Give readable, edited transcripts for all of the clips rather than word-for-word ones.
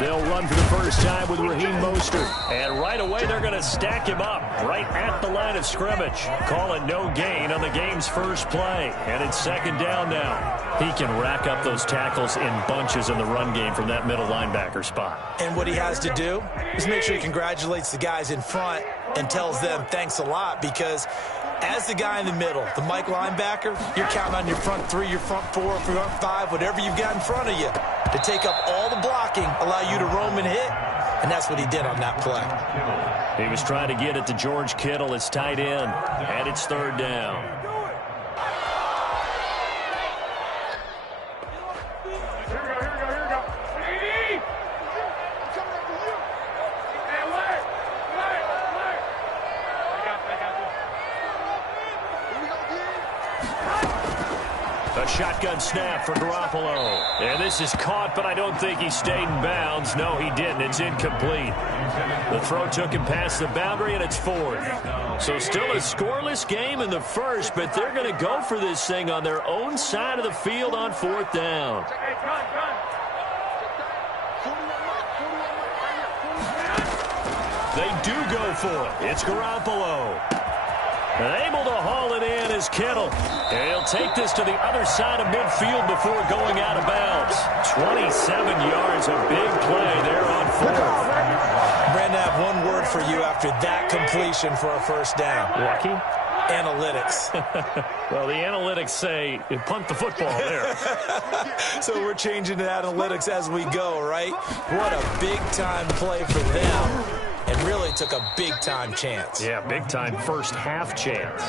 They'll run for the first time with Raheem Mostert. And right away, they're going to stack him up right at the line of scrimmage. Call it no gain on the game's first play. And it's second down now. He can rack up those tackles in bunches in the run game from that middle linebacker spot. And what he has to do is make sure he congratulates the guys in front and tells them thanks a lot, because as the guy in the middle, the Mike linebacker, you're counting on your front three, your front four, front five, whatever you've got in front of you to take up all the blocking, allow you to roam and hit, and that's what he did on that play. He was trying to get it to George Kittle, his tight end, and it's third down. A shotgun snap for Garoppolo. And this is caught, but I don't think he stayed in bounds. No, he didn't. It's incomplete. The throw took him past the boundary, and it's fourth. So still a scoreless game in the first, but they're going to go for this thing on their own side of the field on fourth down. They do go for it. It's Garoppolo. Able to haul it in is Kittle. And he'll take this to the other side of midfield before going out of bounds. 27 yards, a big play there on fourth. Brandon, I have one word for you after that completion for a first down. Lucky? Analytics. Well, the analytics say punt the football there. So we're changing to analytics as we go, right? What a big-time play for them. And really took a big-time chance. Yeah, big-time first-half chance.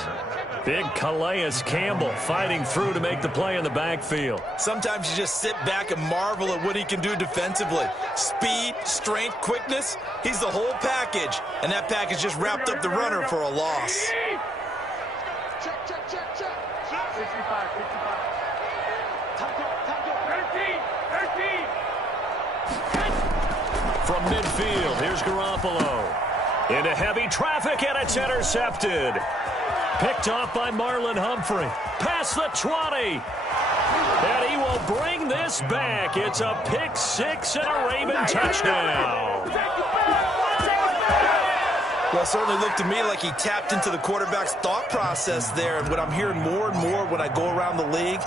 Big Calais Campbell fighting through to make the play in the backfield. Sometimes you just sit back and marvel at what he can do defensively. Speed, strength, quickness, he's the whole package. And that package just wrapped up the runner for a loss. Check. 55. From midfield, here's Garoppolo. Into heavy traffic, and it's intercepted. Picked off by Marlon Humphrey. Past the 20. And he will bring this back. It's a pick six and a Raven touchdown. Well, it certainly looked to me like he tapped into the quarterback's thought process there. And what I'm hearing more and more when I go around the league,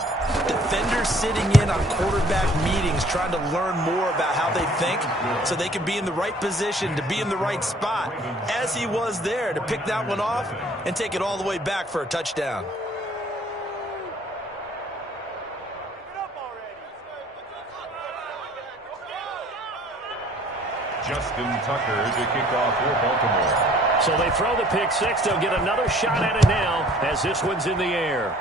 defenders sitting in on quarterback meetings trying to learn more about how they think so they can be in the right position, to be in the right spot, as he was there, to pick that one off and take it all the way back for a touchdown. Justin Tucker to kick off for Baltimore. So they throw the pick six. They'll get another shot at it now as this one's in the air.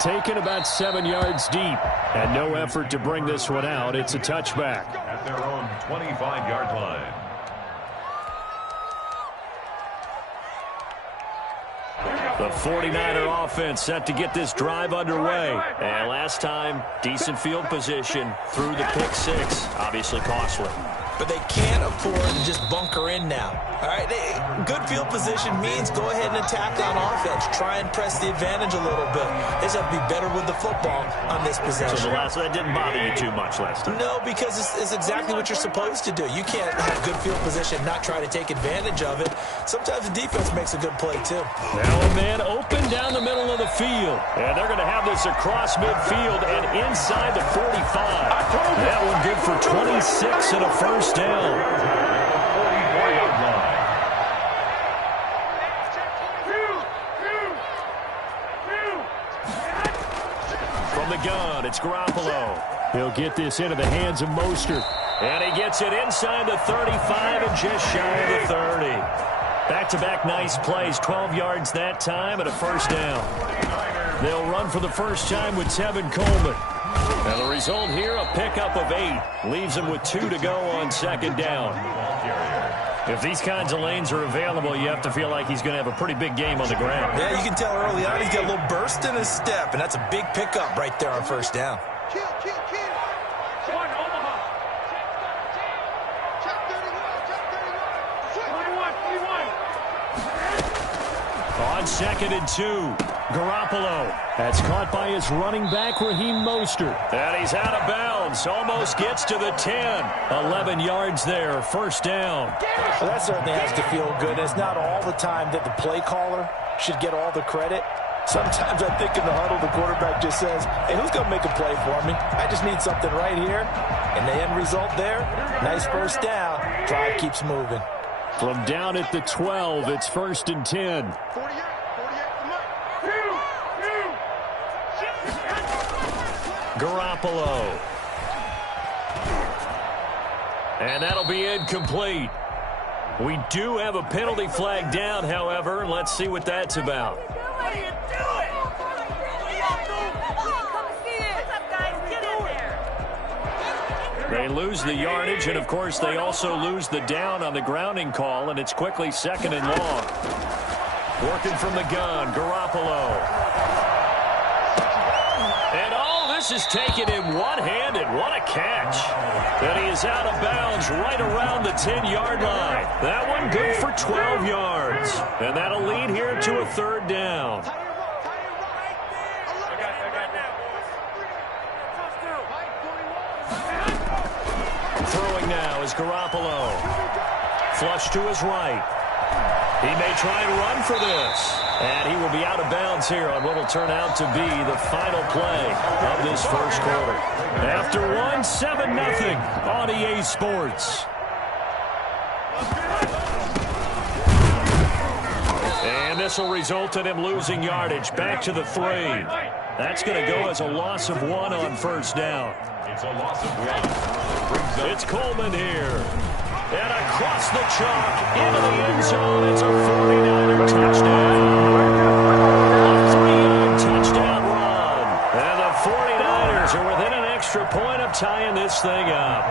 Taken about 7 yards deep. And no effort to bring this one out. It's a touchback. At their own 25-yard line. The 49er offense set to get this drive underway. And last time, decent field position through the pick six. Obviously costly. But they can't afford to just bunker in now. All right, good field position means go ahead and attack on offense. Try and press the advantage a little bit. They just have to be better with the football on this possession. So that didn't bother you too much last time? No, because it's exactly what you're supposed to do. You can't have good field position, not try to take advantage of it. Sometimes the defense makes a good play, too. Now a man open down the middle of the field. And they're going to have this across midfield and inside the 45. That one good for 26 and a first down. 44-yard line. From the gun, it's Garoppolo. He'll get this into the hands of Mostert. And he gets it inside the 35 and just shy of the 30. Back-to-back nice plays, 12 yards that time and a first down. They'll run for the first time with Tevin Coleman. And the result here, a pickup of 8. Leaves him with 2 to go on second down. If these kinds of lanes are available, you have to feel like he's going to have a pretty big game on the ground. Yeah, you can tell early on he's got a little burst in his step, and that's a big pickup right there on first down. On second and 2, Garoppolo. That's caught by his running back, Raheem Mostert. And he's out of bounds. Almost gets to the 10. 11 yards there. First down. Well, that certainly has to feel good. It's not all the time that the play caller should get all the credit. Sometimes I think in the huddle, the quarterback just says, hey, who's going to make a play for me? I just need something right here. And the end result there, nice first down. Drive keeps moving. From down at the 12, it's 1st and 10. Garoppolo. And that'll be incomplete. We do have a penalty flag down, however. Let's see what that's about. They lose the yardage, and, of course, they also lose the down on the grounding call, and it's quickly 2nd and long. Working from the gun, Garoppolo. And all this is taken in one-handed. What a catch. And he is out of bounds right around the 10-yard line. That one good for 12 yards. And that'll lead here to a 3rd down. Throwing now is Garoppolo. Flush to his right. He may try and run for this. And he will be out of bounds here on what will turn out to be the final play of this first quarter. After one, 7-0 on EA Sports. And this will result in him losing yardage back to the 3. That's going to go as a loss of 1 on first down. It's a loss of 1. It's Coleman here. And across the chalk into the end zone. It's a 49er touchdown. A 3-yard touchdown run. And the 49ers are within an extra point of tying this thing up.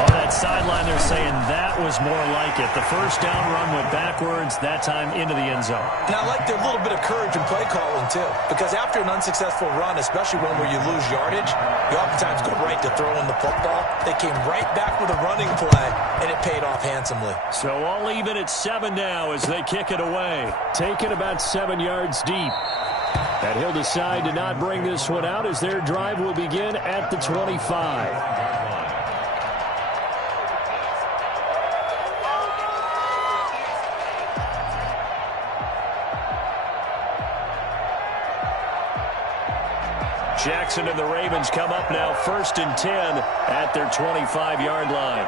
On that sideline, they're saying that was more like it. The first down run went backwards, that time into the end zone. And I like their little bit of courage in play calling, too. Because after an unsuccessful run, especially one where you lose yardage, you oftentimes go right to throwing the football. They came right back with a running play, and it paid off handsomely. So all even at 7 now as they kick it away. Taken about 7 yards deep. And he'll decide to not bring this one out as their drive will begin at the 25. Jackson and the Ravens come up now 1st and 10 at their 25-yard line.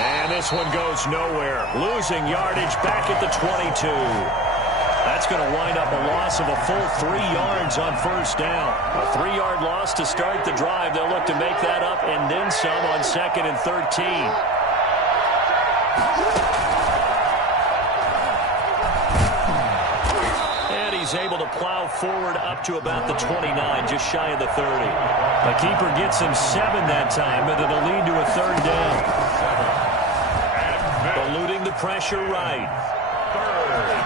And this one goes nowhere. Losing yardage back at the 22. That's going to wind up a loss of a full 3 yards on first down. A 3-yard loss to start the drive. They'll look to make that up and then some on 2nd and 13. He's able to plow forward up to about the 29, just shy of the 30. The keeper gets him 7 that time, but it'll lead to a 3rd down. Eluding the pressure right.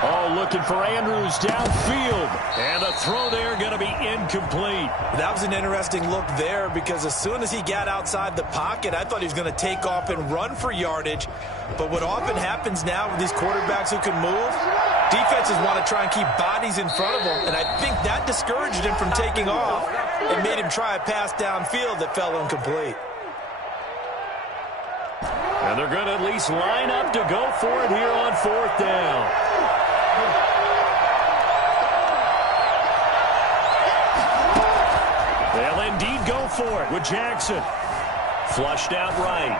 Oh, looking for Andrews downfield. And the throw there going to be incomplete. That was an interesting look there because as soon as he got outside the pocket, I thought he was going to take off and run for yardage. But what often happens now with these quarterbacks who can move, defenses want to try and keep bodies in front of them. And I think that discouraged him from taking off and made him try a pass downfield that fell incomplete. And they're going to at least line up to go for it here on 4th down. They'll indeed go for it with Jackson. Flushed out right.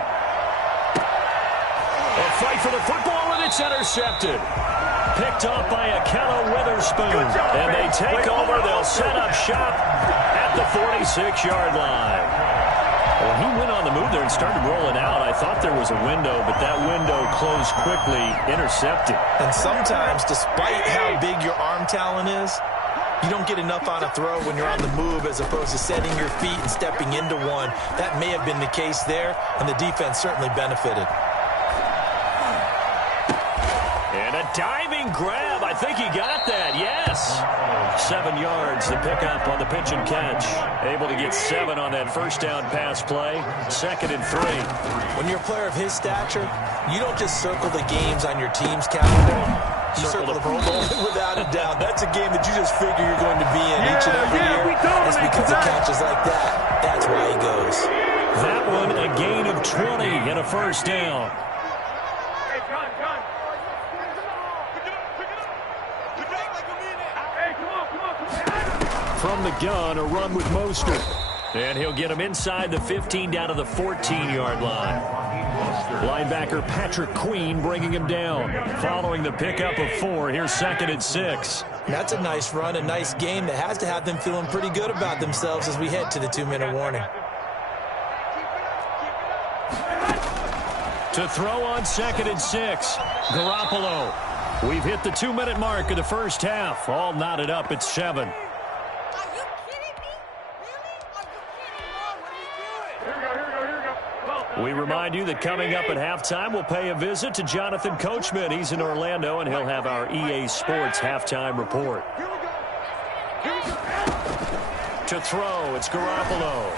A fight for the football, and it's intercepted. Picked off by Akello Witherspoon. And they take over. They'll set up shop at the 46-yard line. Well, he went on the move there and started rolling out. I thought there was a window, but that window closed quickly, intercepted. And sometimes, despite how big your arm talent is, you don't get enough on a throw when you're on the move as opposed to setting your feet and stepping into one. That may have been the case there, and the defense certainly benefited. And And a diving grab. I think he got that. Yes. 7 yards, the pickup on the pitch and catch. Able to get 7 on that first down pass play. 2nd and 3. When you're a player of his stature, you don't just circle the games on your team's calendar. You circle the Pro Bowl. Without a doubt. That's a game that you just figure you're going to be in each and every year. It's because of catches like that. That's why he goes. That one, a gain of 20 and a first down. From the gun, a run with Mostert. And he'll get him inside the 15 down to the 14-yard line. Linebacker Patrick Queen bringing him down. Following the pickup of 4, here's 2nd and 6. That's a nice run, a nice game that has to have them feeling pretty good about themselves as we head to the 2-minute warning. To throw on 2nd and 6, Garoppolo. We've hit the 2-minute mark of the first half. All knotted up at 7. We remind you that coming up at halftime, we'll pay a visit to Jonathan Coachman. He's in Orlando, and he'll have our EA Sports halftime report. To throw, it's Garoppolo.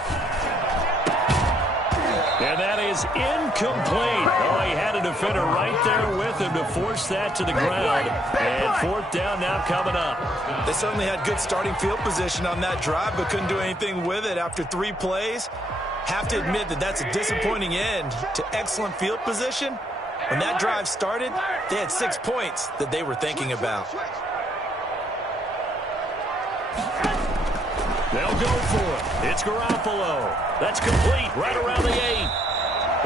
And that is incomplete. Oh, he had a defender right there with him to force that to the ground. And 4th down now coming up. They certainly had good starting field position on that drive, but couldn't do anything with it after 3 plays. Have to admit that that's a disappointing end to excellent field position. When that drive started, they had 6 points that they were thinking about. They'll go for it. It's Garoppolo. That's complete right around the 8.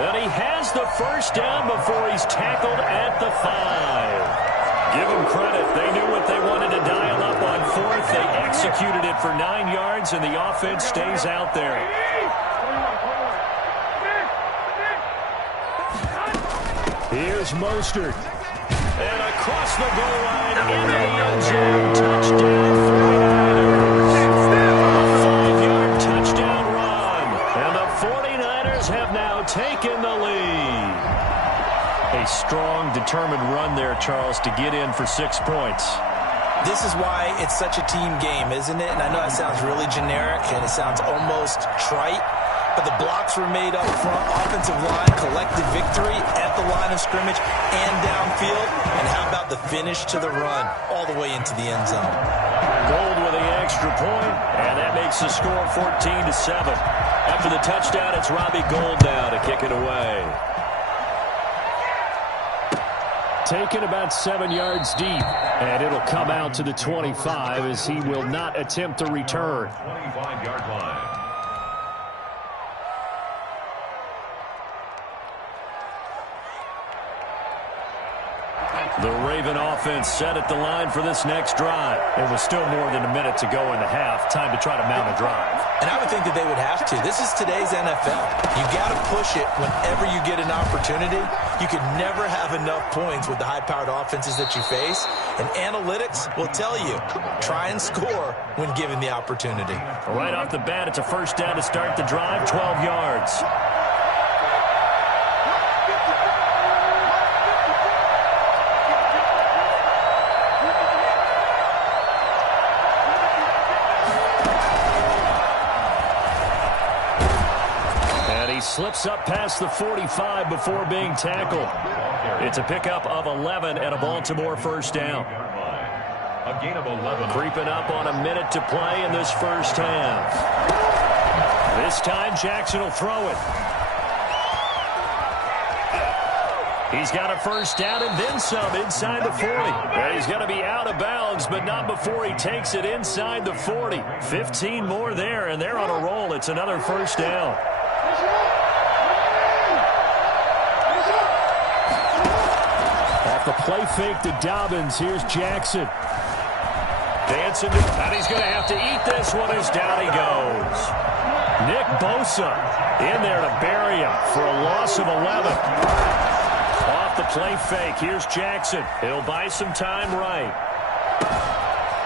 And he has the first down before he's tackled at the 5. Give them credit. They knew what they wanted to dial up on 4th. They executed it for 9 yards, and the offense stays out there. Here's Mostert. And across the goal line into the end zone. Touchdown 49ers. A 5-yard touchdown run. And the 49ers have now taken the lead. A strong, determined run there, Charles, to get in for 6 points. This is why it's such a team game, isn't it? And I know that sounds really generic and it sounds almost trite. But the blocks were made up front, offensive line, collective victory at the line of scrimmage and downfield. And how about the finish to the run all the way into the end zone? Gold with the extra point, and that makes the score 14-7. After the touchdown, it's Robbie Gould now to kick it away. Taken about 7 yards deep, and it'll come out to the 25 as he will not attempt to return. 25-yard line. The Raven offense set at the line for this next drive. It was still more than a minute to go in the half. Time to try to mount a drive. And I would think that they would have to. This is today's NFL. You got to push it whenever you get an opportunity. You could never have enough points with the high-powered offenses that you face. And analytics will tell you, try and score when given the opportunity. Right off the bat, it's a first down to start the drive, 12 yards. Slips up past the 45 before being tackled. It's a pickup of 11 and a Baltimore first down. A gain of 11. Creeping up on a minute to play in this first half. This time Jackson will throw it. He's got a first down and then some inside the 40. And he's going to be out of bounds, but not before he takes it inside the 40. 15 more there, and they're on a roll. It's another first down. The play fake to Dobbins. Here's Jackson. Dancing, and he's going to have to eat this one as down he goes. Nick Bosa in there to bury him for a loss of 11. Off the play fake, here's Jackson. He'll buy some time right.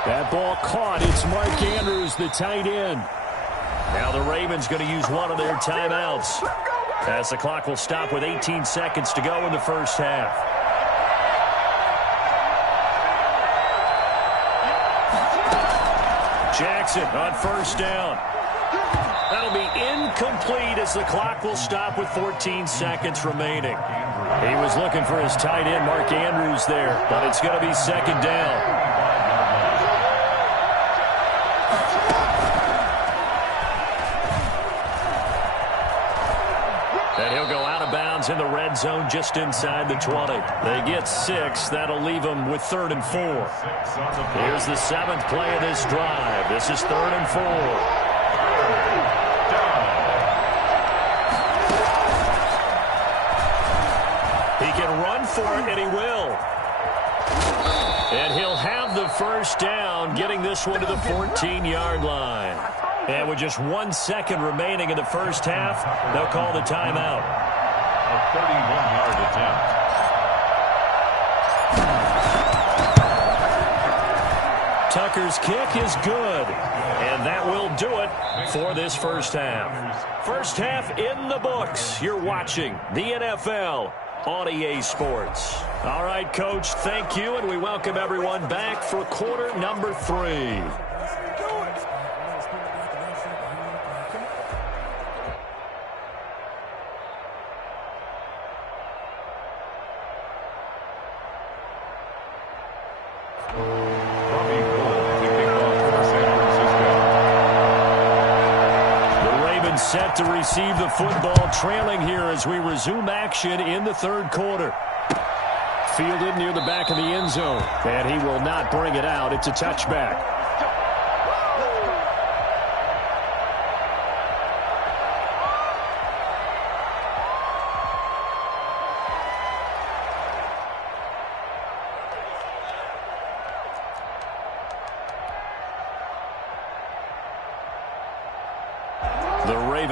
That ball caught. It's Mark Andrews, the tight end. Now the Ravens going to use one of their timeouts as the clock will stop with 18 seconds to go in the first half. Jackson on first down. That'll be incomplete as the clock will stop with 14 seconds remaining. He was looking for his tight end, Mark Andrews, there, but it's going to be second down. And he'll go out of bounds in the red zone just inside the 20. They get 6. That'll leave them with 3rd and 4. Here's the 7th play of this drive. This is 3rd and 4. He can run for it, and he will. And he'll have the first down, getting this one to the 14-yard line. And with just 1 second remaining in the first half, they'll call the timeout. A 31-yard attempt. Tucker's kick is good. And that will do it for this first half. First half in the books. You're watching the NFL on EA Sports. All right, Coach, thank you, and we welcome everyone back for quarter number 3. Set to receive the football, trailing here as we resume action in the 3rd quarter. Fielded near the back of the end zone, and he will not bring it out. It's a touchback.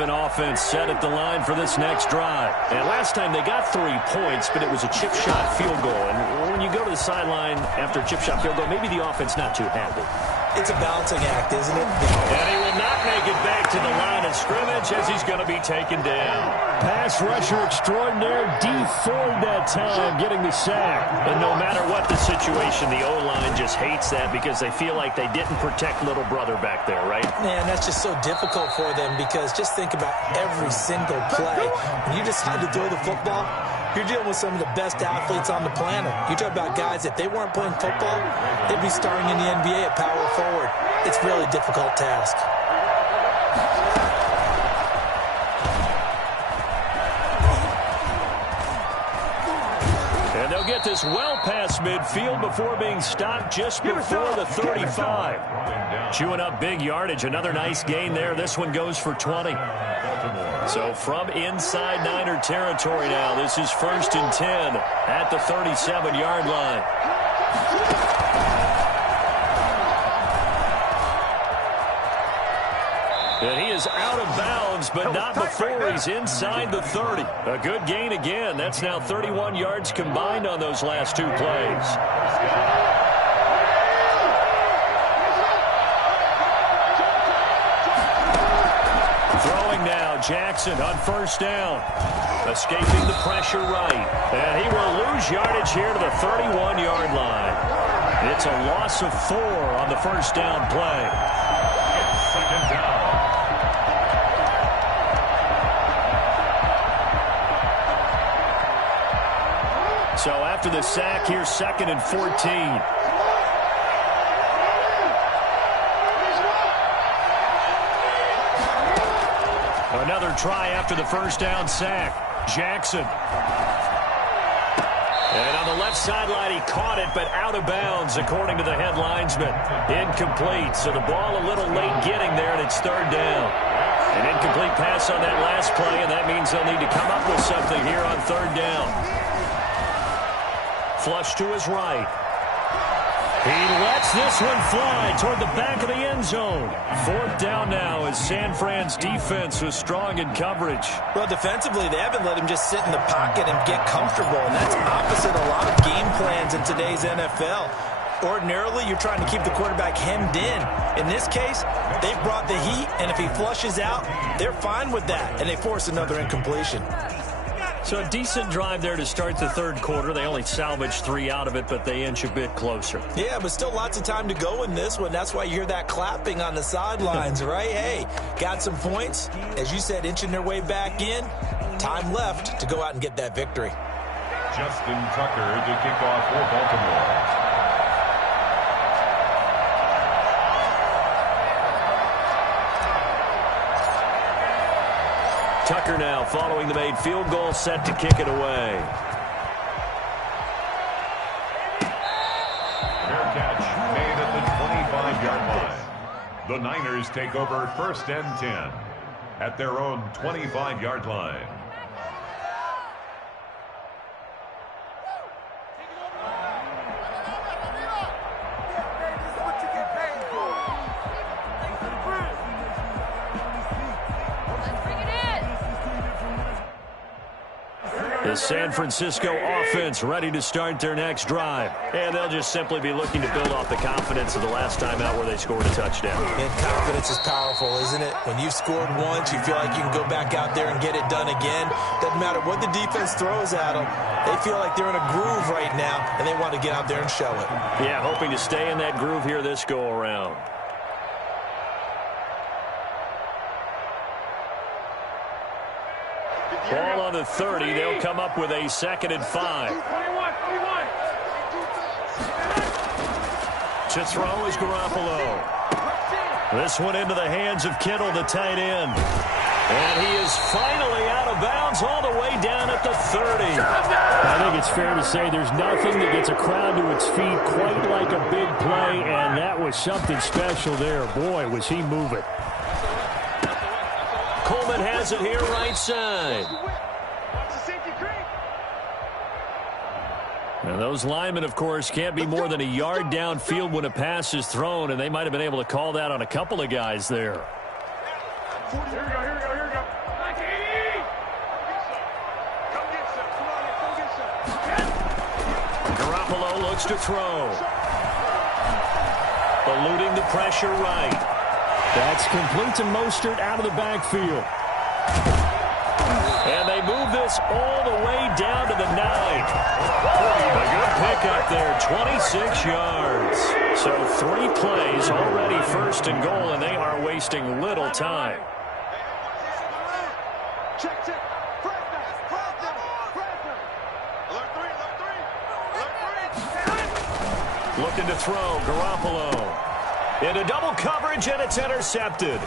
Offense set at the line for this next drive. And last time they got 3 points, but it was a chip shot field goal. And when you go to the sideline after a chip shot field goal, maybe the offense not too happy. It's a balancing act, isn't it? And he will not make it back to the line of scrimmage as he's going to be taken down. Pass rusher extraordinaire, Dee Ford that time, getting the sack. And no matter what the situation, the O-line just hates that because they feel like they didn't protect little brother back there, right? Man, that's just so difficult for them because just think about every single play. When you decide to throw the football, you're dealing with some of the best athletes on the planet. You talk about guys, if they weren't playing football, they'd be starting in the NBA at power forward. It's a really difficult task. And they'll get this well past midfield before being stopped just before the 35. Chewing up big yardage. Another nice gain there. This one goes for 20. So from inside Niner territory now, this is 1st and 10 at the 37-yard line. And he is out of bounds, but not before he's inside the 30. A good gain again. That's now 31 yards combined on those last 2 plays. Throwing now, Jackson on first down. Escaping the pressure right. And he will lose yardage here to the 31-yard line. It's a loss of 4 on the first down play. Second down. So after the sack, here's 2nd and 14. Another try after the first down sack. Jackson. And on the left sideline, he caught it, but out of bounds, according to the head linesman. Incomplete, so the ball a little late getting there, and it's 3rd down. An incomplete pass on that last play, and that means they'll need to come up with something here on 3rd down. Flush to his right. He lets this one fly toward the back of the end zone. 4th down now as San Fran's defense was strong in coverage. Well, defensively, they haven't let him just sit in the pocket and get comfortable, and that's opposite a lot of game plans in today's NFL. Ordinarily, you're trying to keep the quarterback hemmed in. In this case, they've brought the heat, and if he flushes out, they're fine with that, and they force another incompletion. So a decent drive there to start the third quarter. They only salvaged 3 out of it, but they inch a bit closer. Yeah, but still lots of time to go in this one. That's why you hear that clapping on the sidelines, right? Hey, got some points. As you said, inching their way back in. Time left to go out and get that victory. Justin Tucker to kick off for Baltimore. Tucker now following the made field goal, set to kick it away. Fair catch made at the 25-yard line. The Niners take over 1st and 10 at their own 25-yard line. The San Francisco offense ready to start their next drive. And they'll just simply be looking to build off the confidence of the last time out where they scored a touchdown. And confidence is powerful, isn't it? When you've scored once, you feel like you can go back out there and get it done again. Doesn't matter what the defense throws at them. They feel like they're in a groove right now, and they want to get out there and show it. Yeah, hoping to stay in that groove here this go-around. Ball on the 30. They'll come up with a 2nd and 5. To throw is Garoppolo. This one into the hands of Kittle, the tight end. And he is finally out of bounds all the way down at the 30. I think it's fair to say there's nothing that gets a crowd to its feet quite like a big play, and that was something special there. Boy, was he moving. Coleman has it here right side. And those linemen, of course, can't be more than a yard downfield when a pass is thrown, and they might have been able to call that on a couple of guys there. Here we go. Garoppolo looks to throw. Eluding the pressure right. That's complete to Mostert out of the backfield. And they move this all the way down to the 9. A good pickup there, 26 yards. So 3 plays, already 1st and goal, and they are wasting little time. Check. Looking to throw, Garoppolo. Into double coverage, and it's intercepted.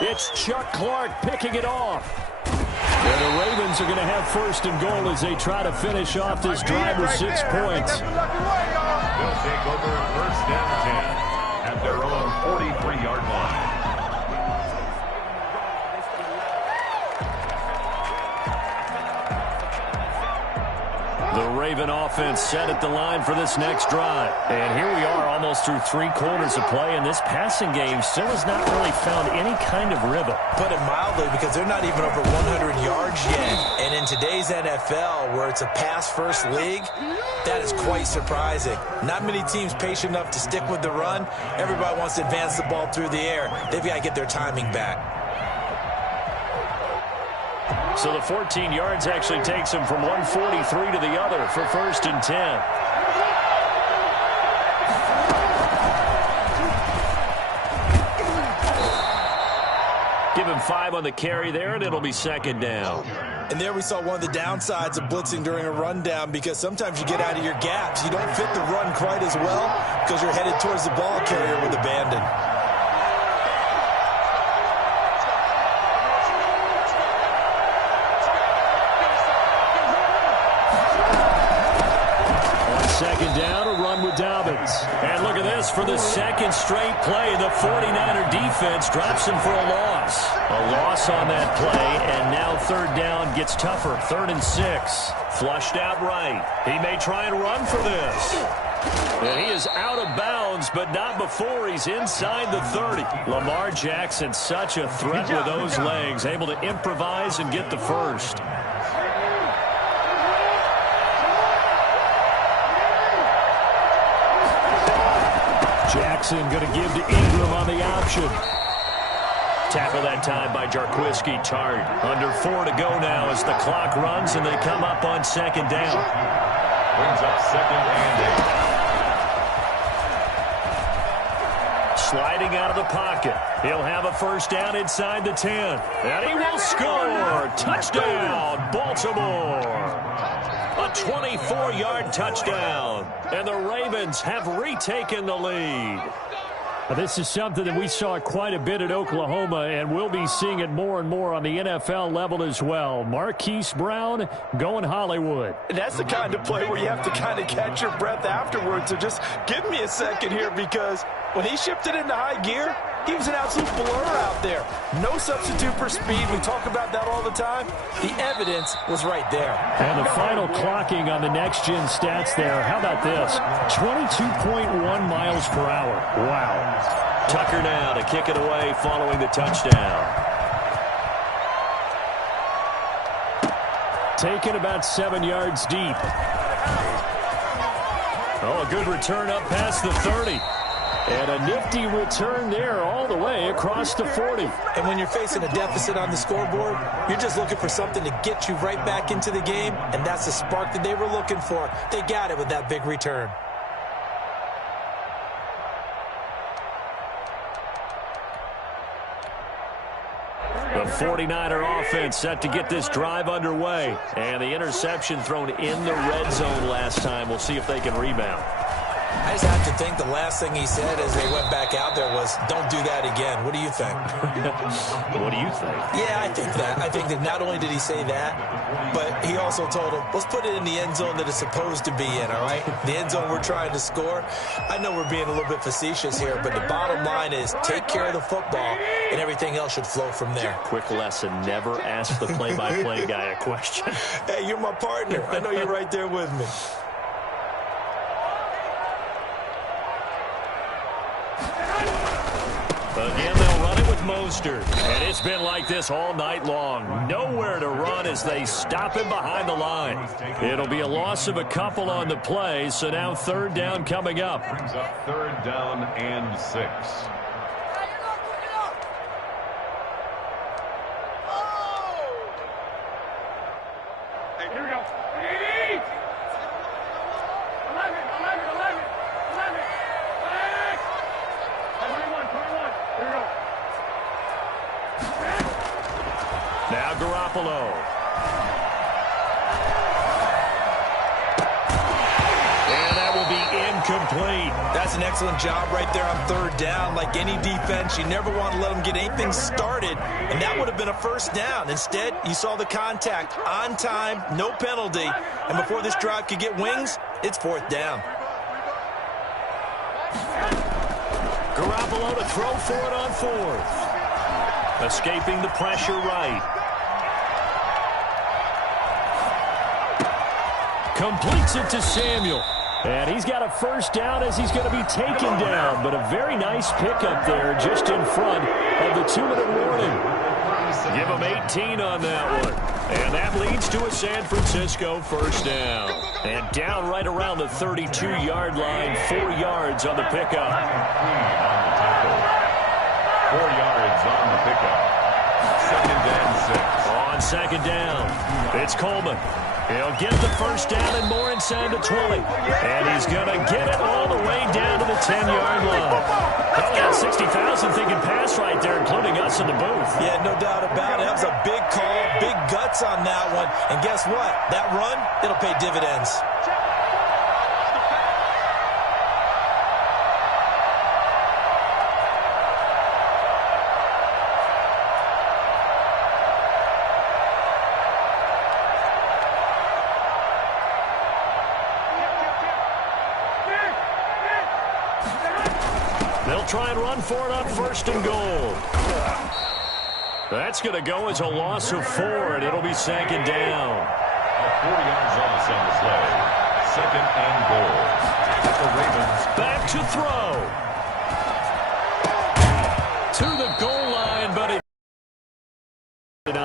It's Chuck Clark picking it off. And the Ravens are going to have 1st and goal as they try to finish off this drive with 6 points. They'll take over 1st and 10 at their own 43-yard line. The Raven offense set at the line for this next drive. And here we are almost through 3 quarters of play, and this passing game still has not really found any kind of rhythm. Put it mildly, because they're not even over 100 yards yet. And in today's NFL, where it's a pass-first league, that is quite surprising. Not many teams patient enough to stick with the run. Everybody wants to advance the ball through the air. They've got to get their timing back. So the 14 yards actually takes him from 143 to the other for 1st and 10. Give him 5 on the carry there, and it'll be 2nd down. And there we saw one of the downsides of blitzing during a rundown, because sometimes you get out of your gaps. You don't fit the run quite as well because you're headed towards the ball carrier with abandon. Second down, a run with Dobbins. And look at this, for the 2nd straight play, the 49er defense drops him for a loss. A loss on that play, and now 3rd down gets tougher. 3rd and 6. Flushed out right. He may try and run for this. And he is out of bounds, but not before he's inside the 30. Lamar Jackson, such a threat with those legs, able to improvise and get the 1st. Jackson going to give to Ingram on the option. Tackle that time by Jarquiski Tart. Under 4 to go now as the clock runs and they come up on second down. Brings up second and 8. Sliding out of the pocket. He'll have a first down inside the 10. And he will score. Touchdown, Baltimore. A 24-yard touchdown. And the Ravens have retaken the lead. This is something that we saw quite a bit at Oklahoma, and we'll be seeing it more and more on the NFL level as well. Marquise Brown going Hollywood. And that's the kind of play where you have to kind of catch your breath afterwards. So just give me a second here, because when he shifted into high gear, he was an absolute blur out there. No substitute for speed. We talk about that all the time. The evidence was right there. And the final clocking on the next-gen stats there. How about this? 22.1 miles per hour. Wow. Tucker now to kick it away following the touchdown. Taken about 7 yards deep. Oh, a good return up past the 30. And a nifty return there all the way across the 40. And when you're facing a deficit on the scoreboard, you're just looking for something to get you right back into the game, and that's the spark that they were looking for. They got it with that big return. The 49er offense set to get this drive underway. And the interception thrown in the red zone last time. We'll see if they can rebound. I just have to think the last thing he said as they went back out there was, don't do that again. What do you think? What do you think? Yeah, I think that. I think that not only did he say that, but he also told him, let's put it in the end zone that it's supposed to be in, all right? The end zone we're trying to score. I know we're being a little bit facetious here, but the bottom line is take care of the football, and everything else should flow from there. Quick lesson, never ask the play-by-play guy a question. Hey, you're my partner. I know you're right there with me. Again, they'll run it with Mostert. And it's been like this all night long. Nowhere to run as they stop him behind the line. It'll be a loss of a couple on the play, so now third down coming up. Brings up third down and 6. Here we go. 21. Here we go. Now Garoppolo. And that will be incomplete. That's an excellent job right there on third down. Like any defense, you never want to let them get anything started, and that would have been a first down. Instead, you saw the contact on time, no penalty, and before this drive could get wings, it's fourth down. Garoppolo to throw for it on fourth. Escaping the pressure right. Completes it to Samuel. And he's got a first down as he's going to be taken down. But a very nice pickup there just in front of the 2-minute warning. Give him 18 on that one. And that leads to a San Francisco first down. And down right around the 32-yard line, 4 yards on the pickup. 4 yards on the pickup. Second and 6. On second down, it's Coleman. He'll get the first down and more inside the 20. And he's going to get it all the way down to the 10-yard line. Probably got 60,000 thinking pass right there, including us in the booth. Yeah, no doubt about it. That was a big call, big guts on that one. And guess what? That run, it'll pay dividends. They'll try and run for it on first and goal. That's going to go as a loss of 4, and it'll be second down. 4 yards on the same play. Second and goal. The Ravens back to throw. To the goal line, but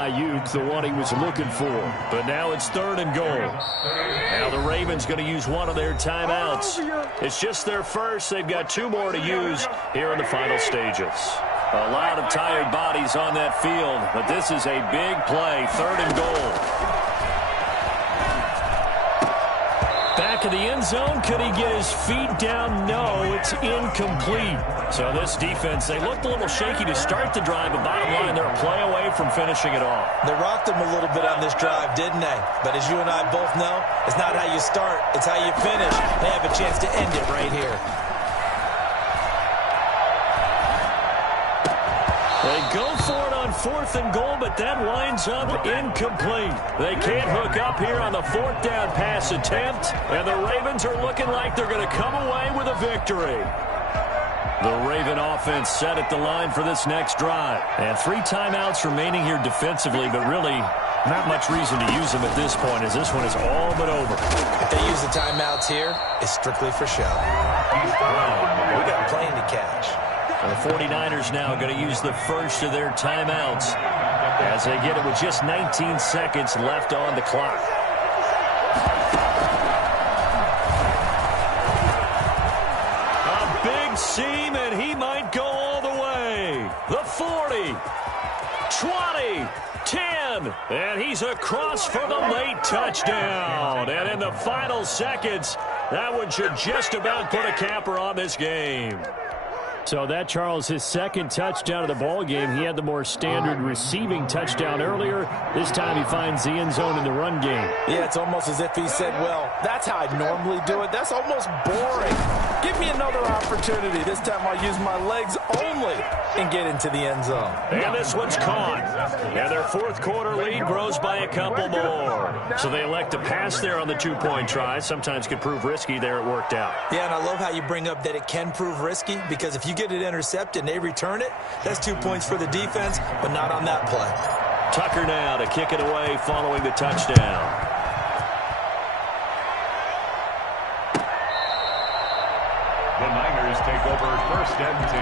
Ayuk, the one he was looking for. But now it's third and goal. Now the Ravens going to use one of their timeouts. It's just their first. They've got 2 more to use here in the final stages. A lot of tired bodies on that field, but this is a big play, 3rd and goal. Back of the end zone, could he get his feet down? No, it's incomplete. So this defense, they looked a little shaky to start the drive, but bottom line, they're a play away from finishing it off. They rocked him a little bit on this drive, didn't they? But as you and I both know, it's not how you start, it's how you finish. They have a chance to end it right here. They go for it on 4th and goal, but that winds up incomplete. They can't hook up here on the 4th down pass attempt, and the Ravens are looking like they're going to come away with a victory. The Raven offense set at the line for this next drive. And 3 timeouts remaining here defensively, but really not much reason to use them at this point as this one is all but over. If they use the timeouts here, it's strictly for show. We got a plane to catch. The 49ers now going to use the first of their timeouts as they get it with just 19 seconds left on the clock. A big seam, and he might go all the way. The 40, 20, 10, and he's across for the late touchdown. And in the final seconds, that one should just about put a capper on this game. So that, Charles, his 2nd touchdown of the ball game. He had the more standard receiving touchdown earlier. This time he finds the end zone in the run game. Yeah, it's almost as if he said, well, that's how I normally do it. That's almost boring. Give me another opportunity. This time I'll use my legs only and get into the end zone. And this one's caught. And their 4th quarter lead grows by a couple more. So they elect to pass there on the 2-point try. Sometimes could prove risky. There it worked out. Yeah, and I love how you bring up that it can prove risky, because if you get it intercepted and they return it, that's 2 points for the defense, but not on that play. Tucker now to kick it away following the touchdown. The Niners take over 1st and 10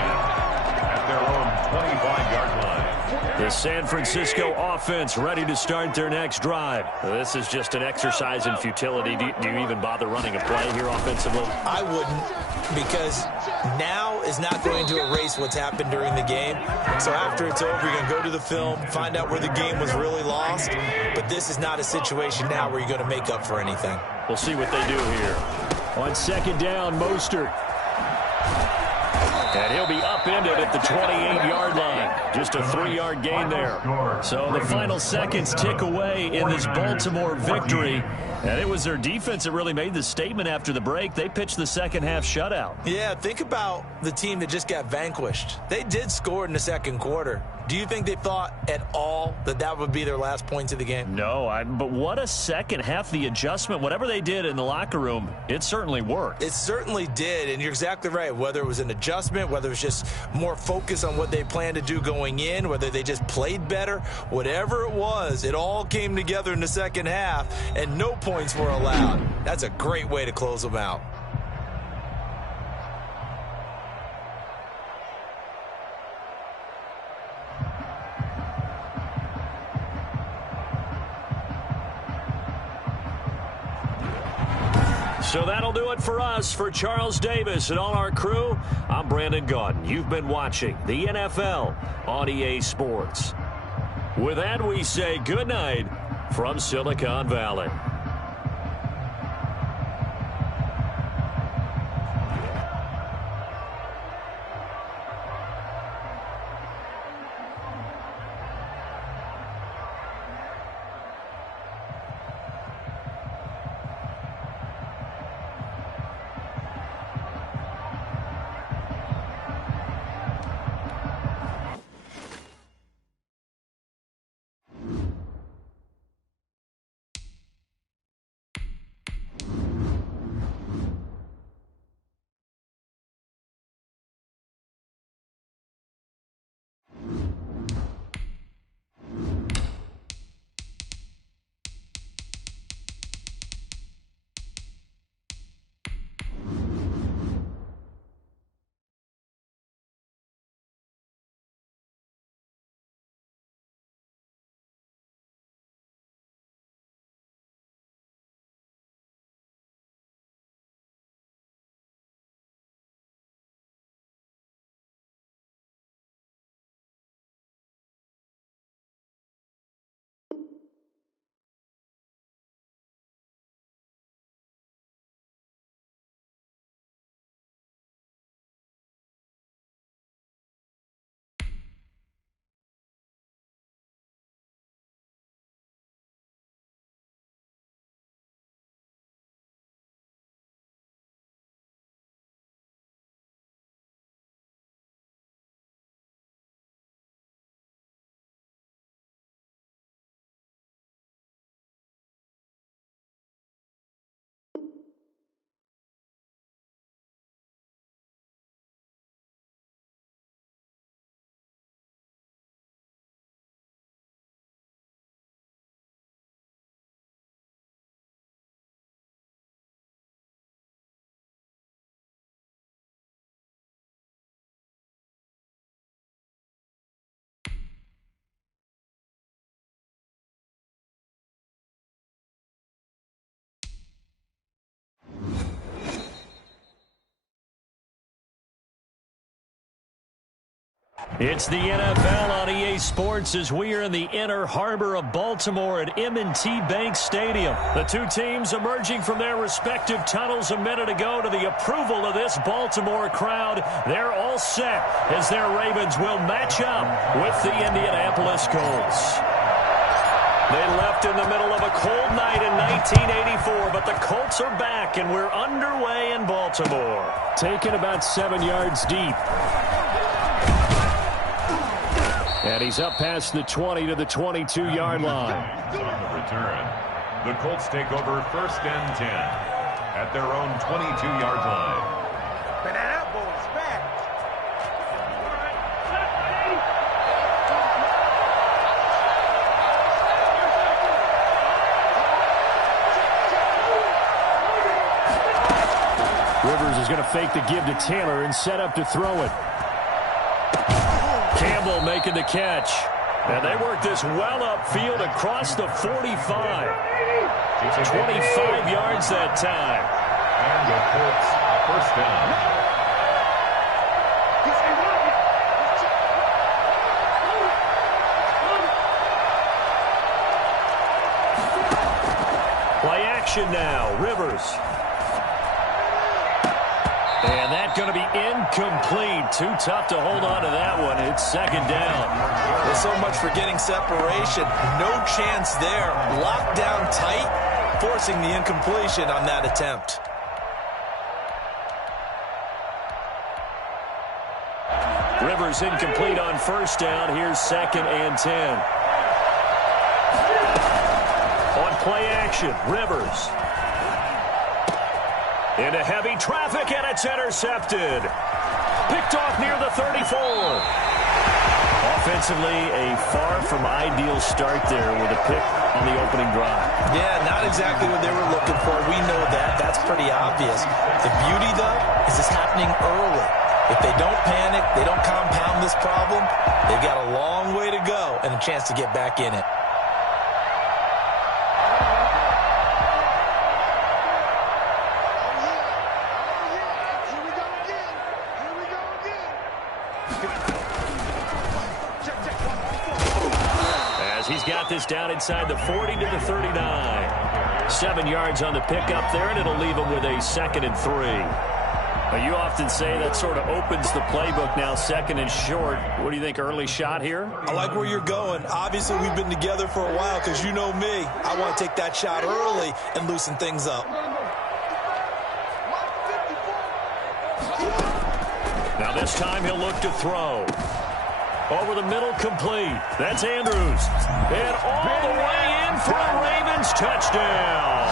at their own 25-yard line. The San Francisco offense ready to start their next drive. This is just an exercise in futility. Do you even bother running a play here offensively? I wouldn't, because now is not going to erase what's happened during the game. So after it's over, you're going to go to the film, find out where the game was really lost. But this is not a situation now where you're going to make up for anything. We'll see what they do here. On 2nd down, Mostert. And he'll be upended at the 28-yard line. Just a 3-yard gain there. So the final seconds tick away in this Baltimore victory. And it was their defense that really made the statement after the break. They pitched the second-half shutout. Yeah, think about the team that just got vanquished. They did score in the 2nd quarter. Do you think they thought at all that that would be their last points of the game? No, but what a second half. The adjustment, whatever they did in the locker room, it certainly worked. It certainly did, and you're exactly right. Whether it was an adjustment, whether it was just more focus on what they planned to do going in, whether they just played better, whatever it was, it all came together in the second half, and no points were allowed. That's a great way to close them out. So that'll do it for us. For Charles Davis and all our crew, I'm Brandon Gaudin. You've been watching the NFL on EA Sports. With that, we say good night from Silicon Valley. It's the NFL on EA Sports as we are in the inner harbor of Baltimore at M&T Bank Stadium. The two teams emerging from their respective tunnels a minute ago to the approval of this Baltimore crowd. They're all set as their Ravens will match up with the Indianapolis Colts. They left in the middle of a cold night in 1984, but the Colts are back and we're underway in Baltimore. Taken about 7 yards deep. And he's up past the 20 to the 22-yard line. On the return, the Colts take over 1st and 10 at their own 22-yard line. But that ball's back. Rivers is going to fake the give to Taylor and set up to throw it. Campbell making the catch. And they work this well upfield across the 45. 25 yards that time. And the Colts 1st down. Play action now. Rivers. And that's going to be incomplete. Too tough to hold on to that one. It's 2nd down. Well, so much for getting separation. No chance there. Locked down tight, forcing the incompletion on that attempt. Rivers incomplete on 1st down. Here's 2nd and 10. On play action, Rivers. Into heavy traffic, and it's intercepted. Picked off near the 34. Offensively, a far from ideal start there with a pick on the opening drive. Yeah, not exactly what they were looking for. We know that. That's pretty obvious. The beauty, though, is this happening early. If they don't panic, they don't compound this problem, they've got a long way to go and a chance to get back in it. He's got this down inside the 40 to the 39. 7 yards on the pickup there, and it'll leave him with a 2nd and 3. You often say that sort of opens the playbook now, 2nd and short. What do you think, early shot here? I like where you're going. Obviously, we've been together for a while because you know me. I want to take that shot early and loosen things up. Now this time he'll look to throw. Over the middle, complete. That's Andrews. And all the way in for a Ravens touchdown.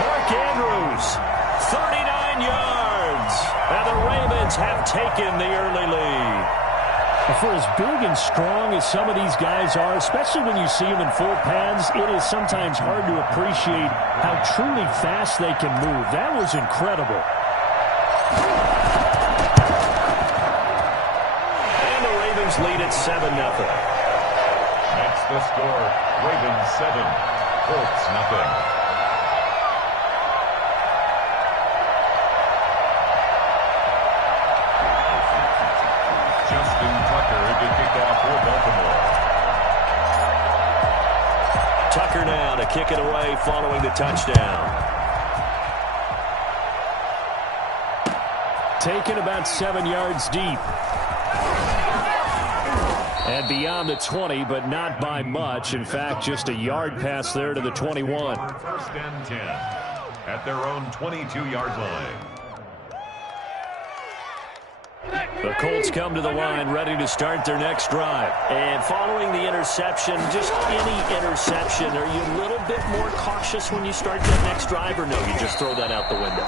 Mark Andrews, 39 yards. And the Ravens have taken the early lead. For as big and strong as some of these guys are, especially when you see them in full pads, it is sometimes hard to appreciate how truly fast they can move. That was incredible. Lead at 7-0. That's the score. Ravens 7, Colts 0. Justin Tucker to kick off for Baltimore. Tucker now to kick it away following the touchdown. Taken about 7 yards deep. And beyond the 20, but not by much. In fact, just a yard pass there to the 21. 1st and 10 at their own 22-yard line. The Colts come to the line ready to start their next drive. And following the interception, just any interception, are you a little bit more cautious when you start that next drive, or no, you just throw that out the window?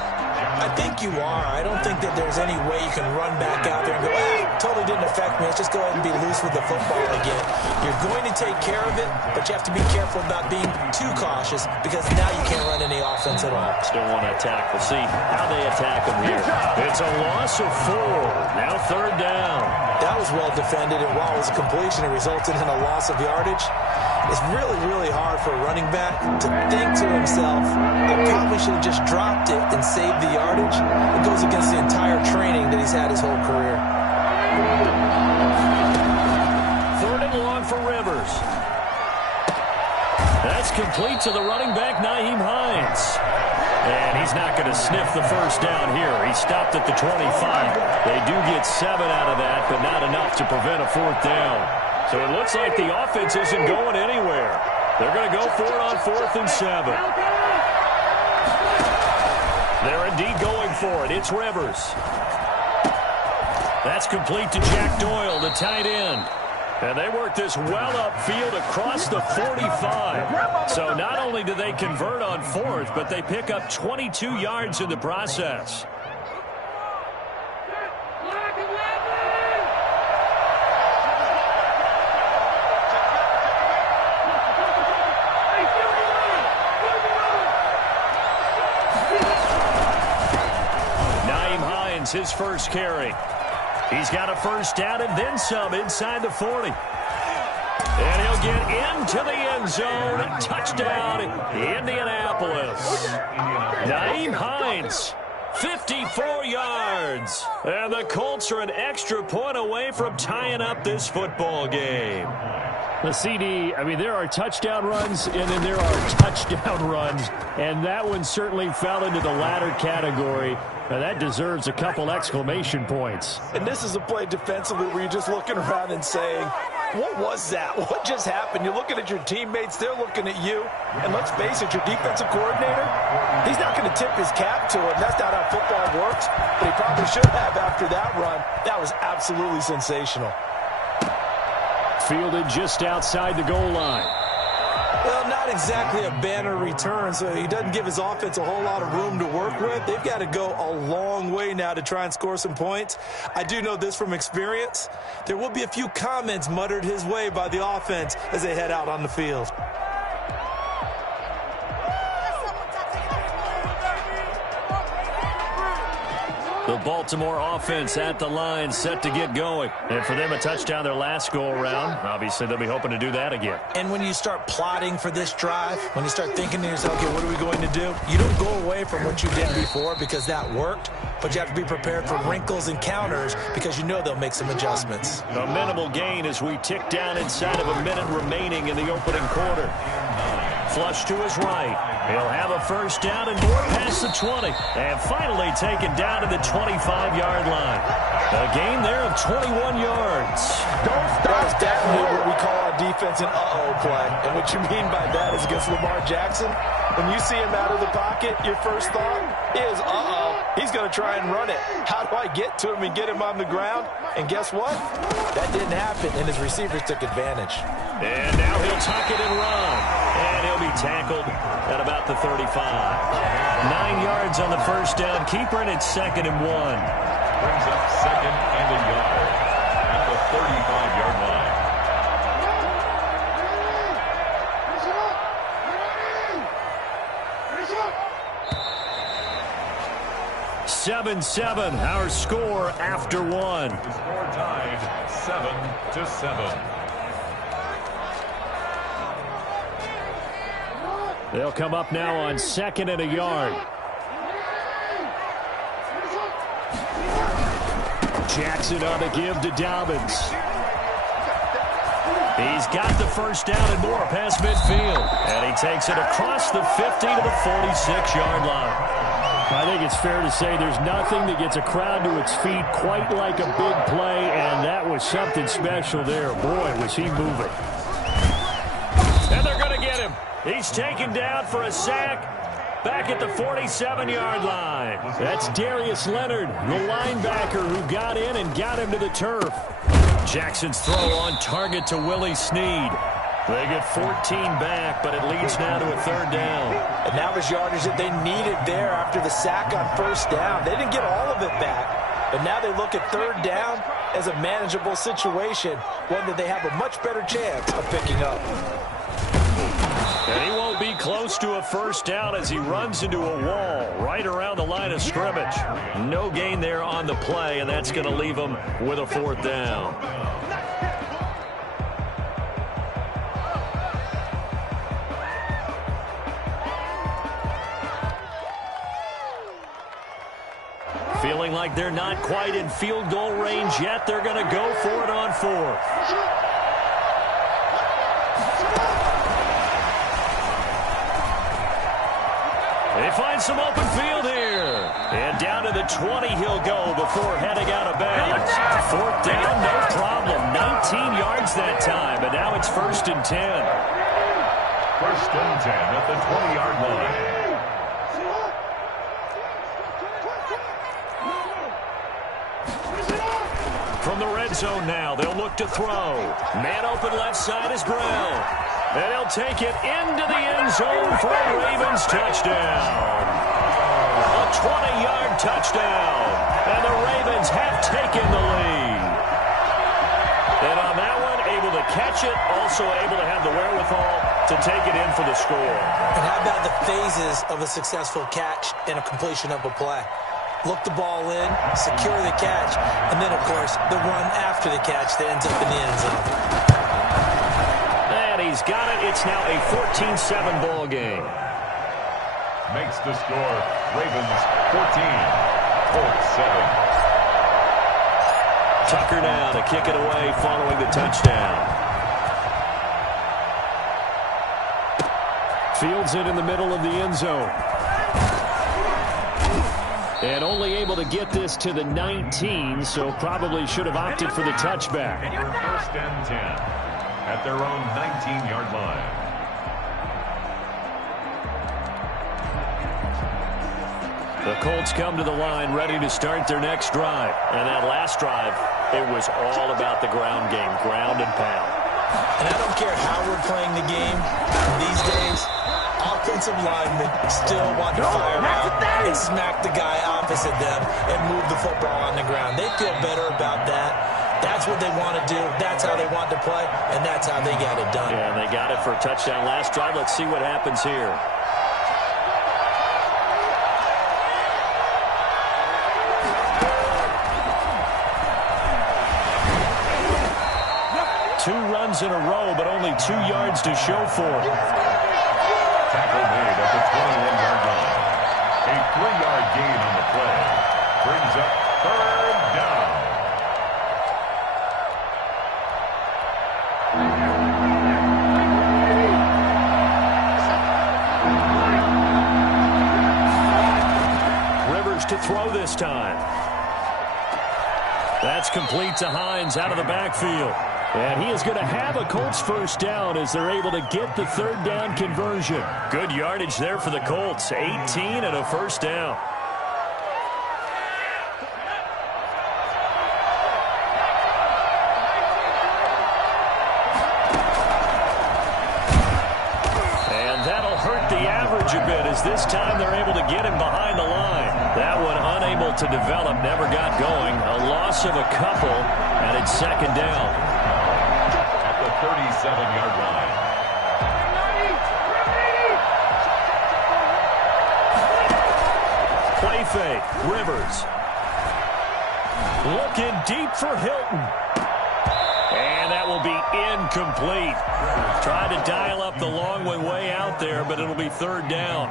I think you are. I don't think that there's any way you can run back out there and go, totally didn't affect me. Let's just go ahead and be loose with the football again. You're going to take care of it, but you have to be careful about being too cautious because now you can't run any offense at all. Still want to attack. We'll see how they attack them here. It's a loss of 4. Now 3rd down. That was well defended, and while it was a completion, it resulted in a loss of yardage. It's really, really hard for a running back to think to himself, I probably should have just dropped it and saved the yardage. It goes against the entire training that he's had his whole career. Third and long for Rivers. That's complete to the running back, Nyheim Hines. And he's not going to sniff the first down here. He stopped at the 25. They do get 7 out of that, but not enough to prevent a fourth down. So it looks like the offense isn't going anywhere. They're going to go for it on 4th and 7. They're indeed going for it. It's Rivers. That's complete to Jack Doyle, the tight end. And they work this well upfield across the 45. So not only do they convert on 4th, but they pick up 22 yards in the process. Nyheim Hines, his first carry. He's got a first down and then some inside the 40. And he'll get into the end zone. Touchdown, Indianapolis. Nyheim Hines, 54 yards. And the Colts are an extra point away from tying up this football game. The CD, I mean, there are touchdown runs, and then there are touchdown runs. And that one certainly fell into the latter category. Now that deserves a couple exclamation points. And this is a play defensively where you're just looking around and saying, what was that? What just happened? You're looking at your teammates. They're looking at you. And let's face it, your defensive coordinator, he's not going to tip his cap to him. That's not how football works. But he probably should have after that run. That was absolutely sensational. Fielded just outside the goal line. Well, not exactly a banner return, so he doesn't give his offense a whole lot of room to work with. They've got to go a long way now to try and score some points. I do know this from experience. There will be a few comments muttered his way by the offense as they head out on the field. The Baltimore offense at the line, set to get going. And for them, a touchdown their last go-around. Obviously, they'll be hoping to do that again. And when you start plotting for this drive, when you start thinking to yourself, okay, what are we going to do? You don't go away from what you did before because that worked, but you have to be prepared for wrinkles and counters because you know they'll make some adjustments. A minimal gain as we tick down inside of a minute remaining in the opening quarter. Flush to his right. He'll have a first down and more past the 20. And finally taken down to the 25-yard line. A gain there of 21 yards. That's definitely what we call a defense an uh-oh play. And what you mean by that is against Lamar Jackson, when you see him out of the pocket, your first thought is, uh-oh, he's going to try and run it. How do I get to him and get him on the ground? And guess what? That didn't happen, and his receivers took advantage. And now he'll tuck it and run. And he'll be tackled at about the 35. 9 yards on the first down keeper, and it's 2nd and 1. Brings up 2nd and a yard at the 35-yard line. 7-7, our score after 1. The score tied 7-7. They'll come up now on 2nd and a yard. Jackson on the give to Dobbins. He's got the first down and more past midfield. And he takes it across the 50 to the 46-yard line. I think it's fair to say there's nothing that gets a crowd to its feet quite like a big play, and that was something special there. Boy, was he moving. And they're going to get him. He's taken down for a sack back at the 47-yard line. That's Darius Leonard, the linebacker who got in and got him to the turf. Jackson's throw on target to Willie Snead. They get 14 back, but it leads now to a 3rd down. And that was yardage that they needed there after the sack on first down. They didn't get all of it back, but now they look at 3rd down as a manageable situation, one that they have a much better chance of picking up. And he won't be close to a first down as he runs into a wall right around the line of scrimmage. No gain there on the play, and that's going to leave him with a 4th down. feeling like they're not quite in field goal range yet. They're going to go for it on fourth. They find some open field here. And down to the 20 he'll go before heading out of bounds. Fourth down, no problem. 19 yards that time, and now it's 1st and 10. 1st and 10 at the 20-yard line. From the red zone now, they'll look to throw. Man open left side is Brown. And he'll take it into the end zone for a Ravens touchdown. A 20-yard touchdown. And the Ravens have taken the lead. And on that one, able to catch it, also able to have the wherewithal to take it in for the score. And how about the phases of a successful catch and a completion of a play? Look the ball in, secure the catch, and then, of course, the run after the catch that ends up in the end zone. And he's got it. It's now a 14-7 ball game. Makes the score Ravens 14, Colts 7. Tucker now to kick it away following the touchdown. Fields it in the middle of the end zone. And only able to get this to the 19, so probably should have opted for the touchback. 1st and 10 at their own 19-yard line. The Colts come to the line ready to start their next drive. And that last drive, it was all about the ground game, ground and pound. And I don't care how we're playing the game these days, offensive linemen still want to fire out and smack the guy opposite them and move the football on the ground. They feel better about that. That's what they want to do. That's how they want to play, and that's how they got it done. Yeah, they got it for a touchdown last drive. Let's see what happens here. Two runs in a row, but only 2 yards to show for it. Tackle made at the 21-yard line. A 3-yard gain on the play. Brings up 3rd down. Rivers to throw this time. That's complete to Hines out of the backfield. And he is going to have a Colts 1st down as they're able to get the 3rd down conversion. Good yardage there for the Colts. 18 and a 1st down. And that'll hurt the average a bit as this time they're able to get him behind the line. That one unable to develop, never got going. A loss of a couple, and it's 2nd down. 37-yard line. Play fake. Rivers. Looking deep for Hilton. And that will be incomplete. Tried to dial up the long one way out there, but it'll be 3rd down.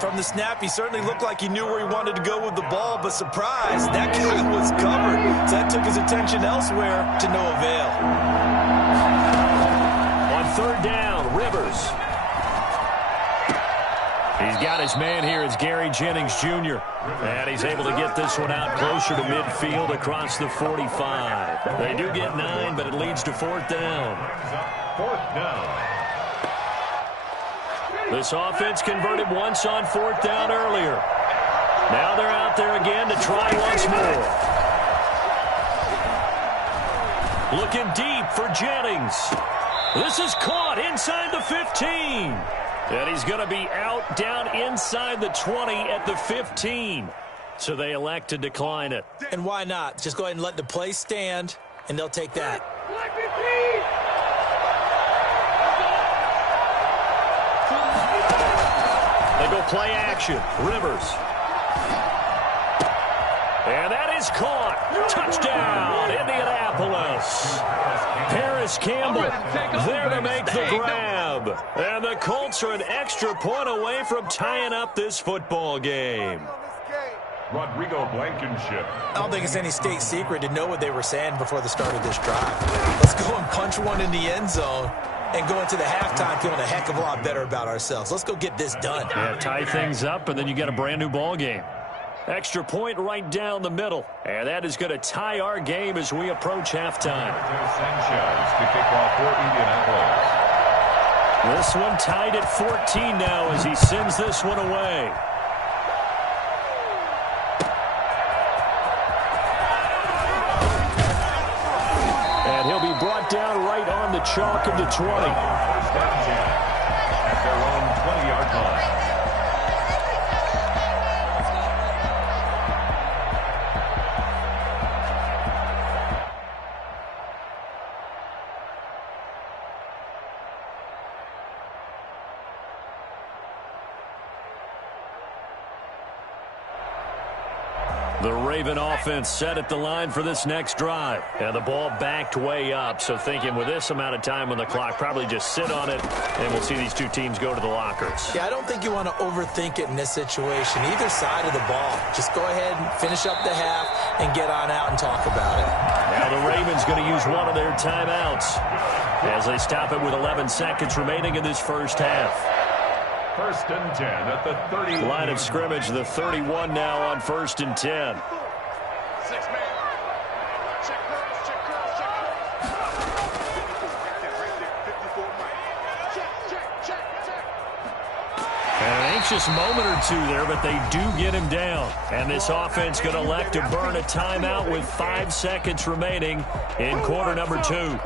From the snap, he certainly looked like he knew where he wanted to go with the ball, but surprise, that guy was covered. So that took his attention elsewhere to no avail. 3rd down, Rivers. He's got his man here. It's Gary Jennings Jr. And he's able to get this one out closer to midfield across the 45. They do get 9, but it leads to 4th down. 4th down. This offense converted once on 4th down earlier. Now they're out there again to try once more. Looking deep for Jennings. This is caught inside the 15. And he's going to be out down inside the 20 at the 15. So they elect to decline it. And why not? Just go ahead and let the play stand, and they'll take that. They go play action. Rivers. And that is caught. Touchdown, Indianapolis. Paris Campbell there to make the grab. And the Colts are an extra point away from tying up this football game. Rodrigo Blankenship. I don't think it's any state secret to know what they were saying before the start of this drive. Let's go and punch one in the end zone and go into the halftime feeling a heck of a lot better about ourselves. Let's go get this done. Yeah, tie things up, and then you get a brand new ball game. Extra point right down the middle. And that is going to tie our game as we approach halftime. Sanchez to kick off for Indianapolis. This one tied at 14 now as he sends this one away. And he'll be brought down right on the chalk of the 20. First and 10 at their own 20-yard line. The Raven offense set at the line for this next drive. And the ball backed way up. So thinking with this amount of time on the clock, probably just sit on it, and we'll see these two teams go to the lockers. Yeah, I don't think you want to overthink it in this situation. Either side of the ball. Just go ahead and finish up the half and get on out and talk about it. Now the Ravens going to use one of their timeouts as they stop it with 11 seconds remaining in this first half. First and 10 at the 30. Line of scrimmage, the 31 now on first and 10. An anxious moment or two there, but they do get him down. And this offense going to elect to burn a timeout with 5 seconds remaining in quarter number 2.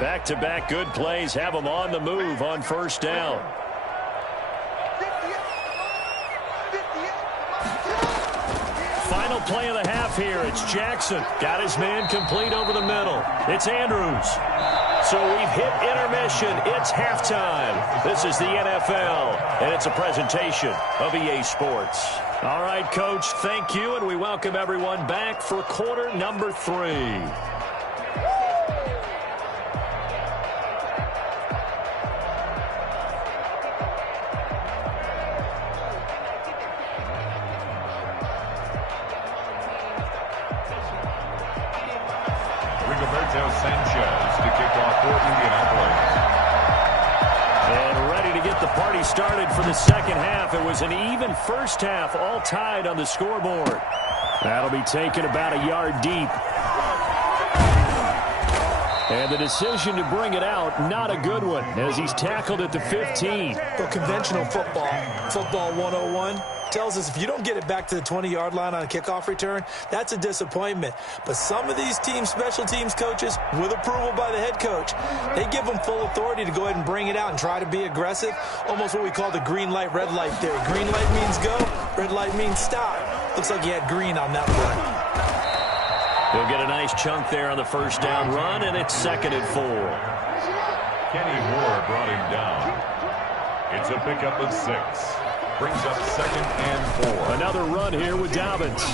Back-to-back good plays have them on the move on first down. Final play of the half here. It's Jackson. Got his man complete over the middle. It's Andrews. So we've hit intermission. It's halftime. This is the NFL, and it's a presentation of EA Sports. All right, Coach, thank you, and we welcome everyone back for quarter number 3. Sanchez to kick off for Indianapolis. And ready to get the party started for the second half. It was an even first half, all tied on the scoreboard. That'll be taken about a yard deep. And the decision to bring it out, not a good one, as he's tackled at the 15. But conventional football 101, tells us if you don't get it back to the 20-yard line on a kickoff return, that's a disappointment. But some of these special teams coaches, with approval by the head coach, they give them full authority to go ahead and bring it out and try to be aggressive, almost what we call the green light, red light theory. Green light means go, red light means stop. Looks like he had green on that play. He'll get a nice chunk there on the first down run, and it's 2nd and 4. Kenny Moore brought him down. It's a pickup of 6. Brings up 2nd and 4. Another run here with Dobbins.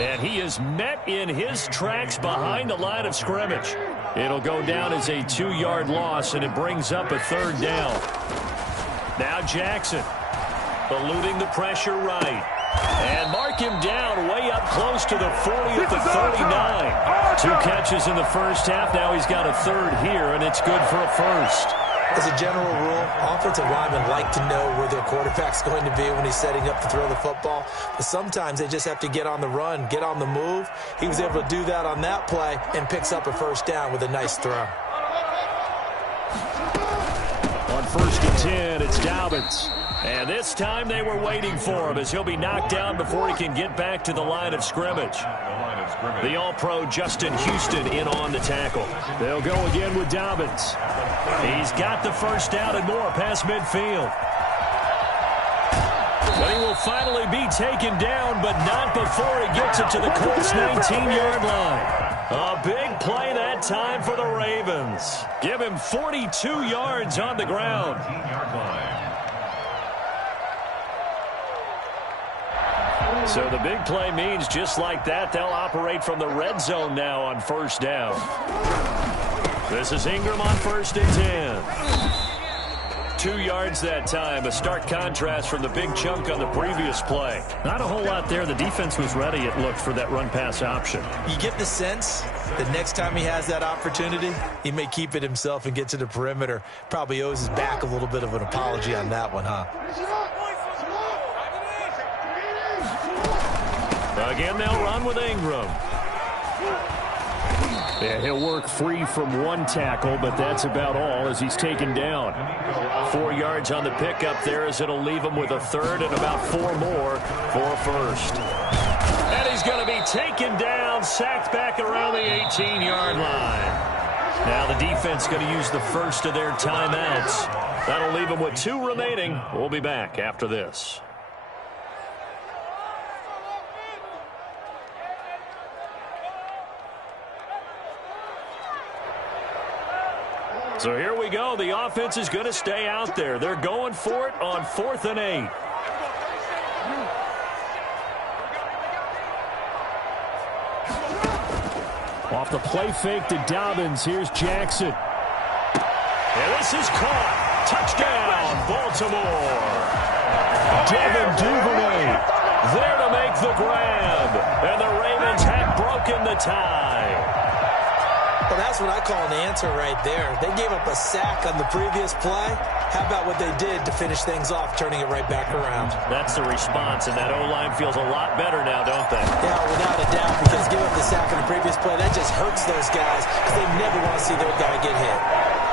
And he is met in his tracks behind the line of scrimmage. It'll go down as a 2-yard loss, and it brings up a 3rd down. Now Jackson, eluding the pressure right. And mark him down way up close to the 40 at the 39. 2 catches in the first half. Now he's got a 3rd here, and it's good for a 1st. As a general rule, offensive linemen like to know where their quarterback's going to be when he's setting up to throw the football. But sometimes they just have to get on the run, get on the move. He was able to do that on that play and picks up a 1st down with a nice throw. On 1st and 10, it's Dobbins. And this time they were waiting for him as he'll be knocked down before he can get back to the line of scrimmage. The All-Pro Justin Houston in on the tackle. They'll go again with Dobbins. He's got the 1st down and more past midfield. But he will finally be taken down, but not before he gets it to the Colts' 19-yard line. A big play that time for the Ravens. Give him 42 yards on the ground. 19-yard line. So the big play means just like that, they'll operate from the red zone now on 1st down. This is Ingram on 1st and 10. 2 yards that time. A stark contrast from the big chunk on the previous play. Not a whole lot there. The defense was ready, it looked, for that run-pass option. You get the sense that next time he has that opportunity, he may keep it himself and get to the perimeter. Probably owes his back a little bit of an apology on that one, huh? Again, they'll run with Ingram. Yeah, he'll work free from 1 tackle, but that's about all as he's taken down. 4 yards on the pickup there as it'll leave him with a 3rd and about 4 more for a 1st. And he's going to be taken down, sacked back around the 18-yard line. Now the defense going to use the first of their timeouts. That'll leave him with 2 remaining. We'll be back after this. So here we go. The offense is going to stay out there. They're going for it on 4th and 8. Off the play fake to Dobbins. Here's Jackson. And this is caught. Touchdown, Baltimore. Devin Duvernay there to make the grab. And the Ravens have broken the tie. Well, that's what I call an answer right there. They gave up a sack on the previous play. How about what they did to finish things off, turning it right back around? That's the response, and that O-line feels a lot better now, don't they? Yeah, without a doubt, because giving up the sack on the previous play, that just hurts those guys because they never want to see their guy get hit.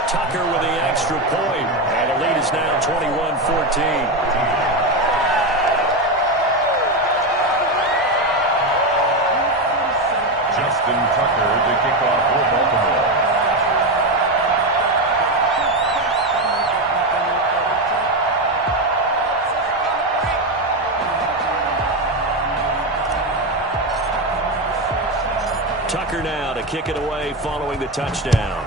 Tucker with the extra point, and the lead is now 21-14. Tucker to kick off for Baltimore. Tucker now to kick it away following the touchdown.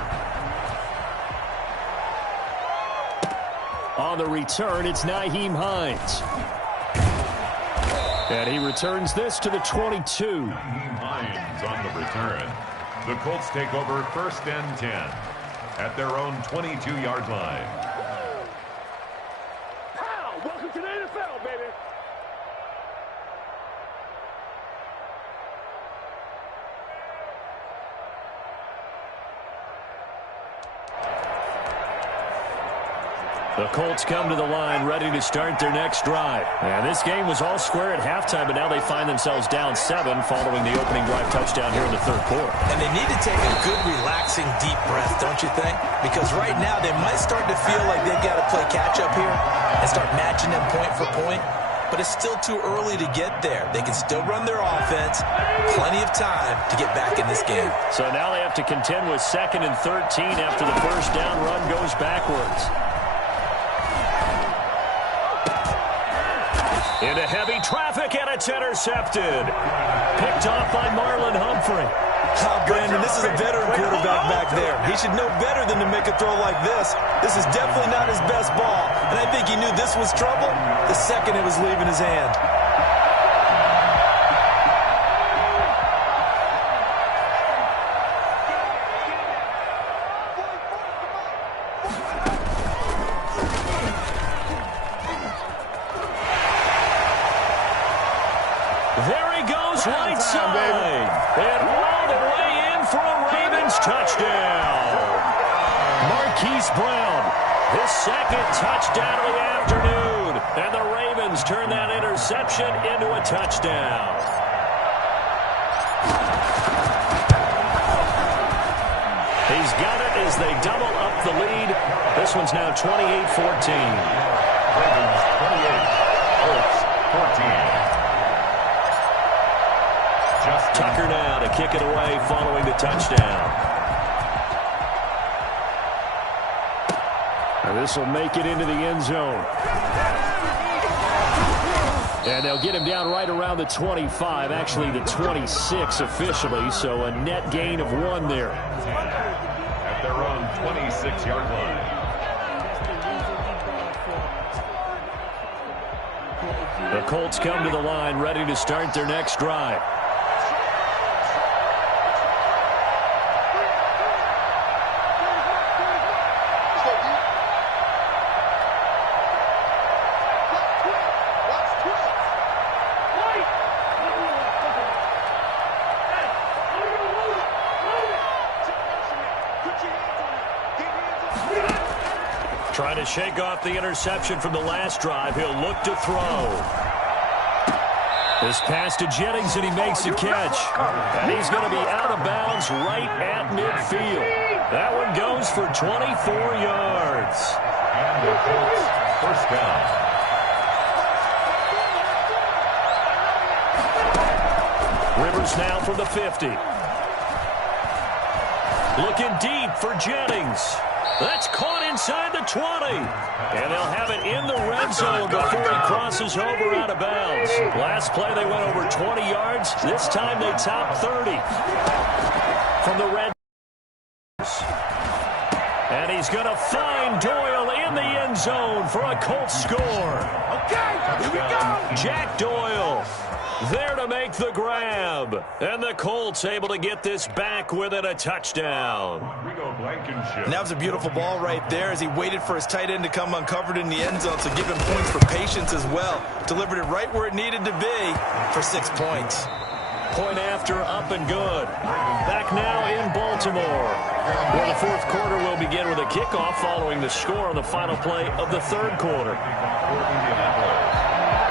On the return, it's Nyheim Hines. And he returns this to the 22. Nyheim Hines on the return. The Colts take over 1st and 10 at their own 22-yard line. Welcome to the NFL, baby. The Colts come to the line ready to start their next drive. And this game was all square at halftime, but now they find themselves down 7 following the opening drive touchdown here in the 3rd quarter. And they need to take a good, relaxing, deep breath, don't you think? Because right now they might start to feel like they've got to play catch-up here and start matching them point for point. But it's still too early to get there. They can still run their offense. Plenty of time to get back in this game. So now they have to contend with 2nd and 13 after the first down run goes backwards. Into heavy traffic, and it's intercepted. Picked off by Marlon Humphrey. Brandon, this is a veteran quarterback back there. He should know better than to make a throw like this. This is definitely not his best ball, and I think he knew this was trouble the second it was leaving his hand. There he goes, right side. And all the way in for a Ravens touchdown. Marquise Brown, his 2nd touchdown of the afternoon. And the Ravens turn that interception into a touchdown. He's got it as they double up the lead. This one's now 28-14. Ravens 28, Colts 14. Tucker now to kick it away following the touchdown. And this will make it into the end zone. And they'll get him down right around the 25, actually the 26 officially, so a net gain of 1 there. At their own 26-yard line. The Colts come to the line ready to start their next drive. to shake off the interception from the last drive, he'll look to throw. This pass to Jennings, and he makes a catch. And he's going to be out of bounds right at midfield. That one goes for 24 yards. And the Colts first down. Rivers now from the 50. Looking deep for Jennings. That's caught inside the 20. And they'll have it in the red zone before he crosses over out of bounds. Last play, they went over 20 yards. This time, they topped 30 from the red. And he's going to find Doyle in the end zone for a Colts score. Okay, here we go. Jack Doyle there to make the grab. And the Colts able to get this back within a touchdown. And that was a beautiful ball right there as he waited for his tight end to come uncovered in the end zone, so give him points for patience as well. Delivered it right where it needed to be for 6 points. Point after, up and good. Back now in Baltimore, where the fourth quarter will begin with a kickoff following the score on the final play of the third quarter.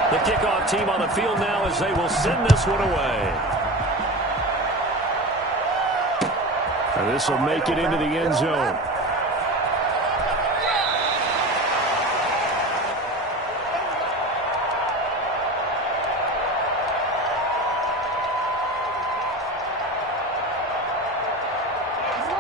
The kickoff team on the field now as they will send this one away. And this will make it into the end zone.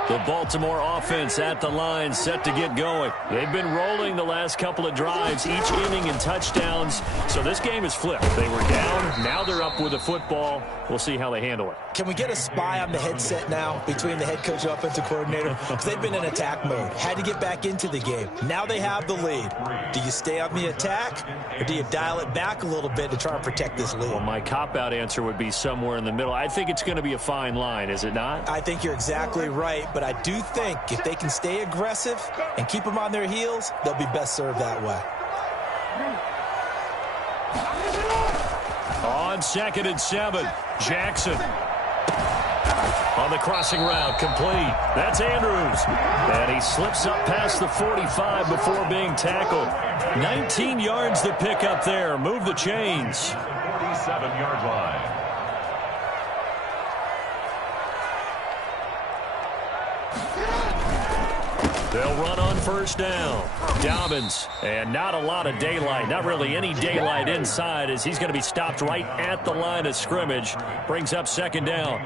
The Baltimore offense at the line, set to get going. They've been rolling the last couple of drives, each inning in touchdowns. So this game is flipped. They were down. Now they're up with the football. We'll see how they handle it. Can we get a spy on the headset now between the head coach and offensive coordinator? Because they've been in attack mode. Had to get back into the game. Now they have the lead. Do you stay on the attack, or do you dial it back a little bit to try and protect this lead? Well, my cop-out answer would be somewhere in the middle. I think it's going to be a fine line, is it not? I think you're exactly right, but I do think if they can stay aggressive and keep them on their heels, they'll be best served that way. On 2nd and 7, Jackson. On the crossing route, complete. That's Andrews. And he slips up past the 45 before being tackled. 19 yards to pick up there. Move the chains. 47-yard line. They'll run on first down. Dobbins, and not a lot of daylight, not really any daylight inside as he's going to be stopped right at the line of scrimmage. Brings up 2nd down.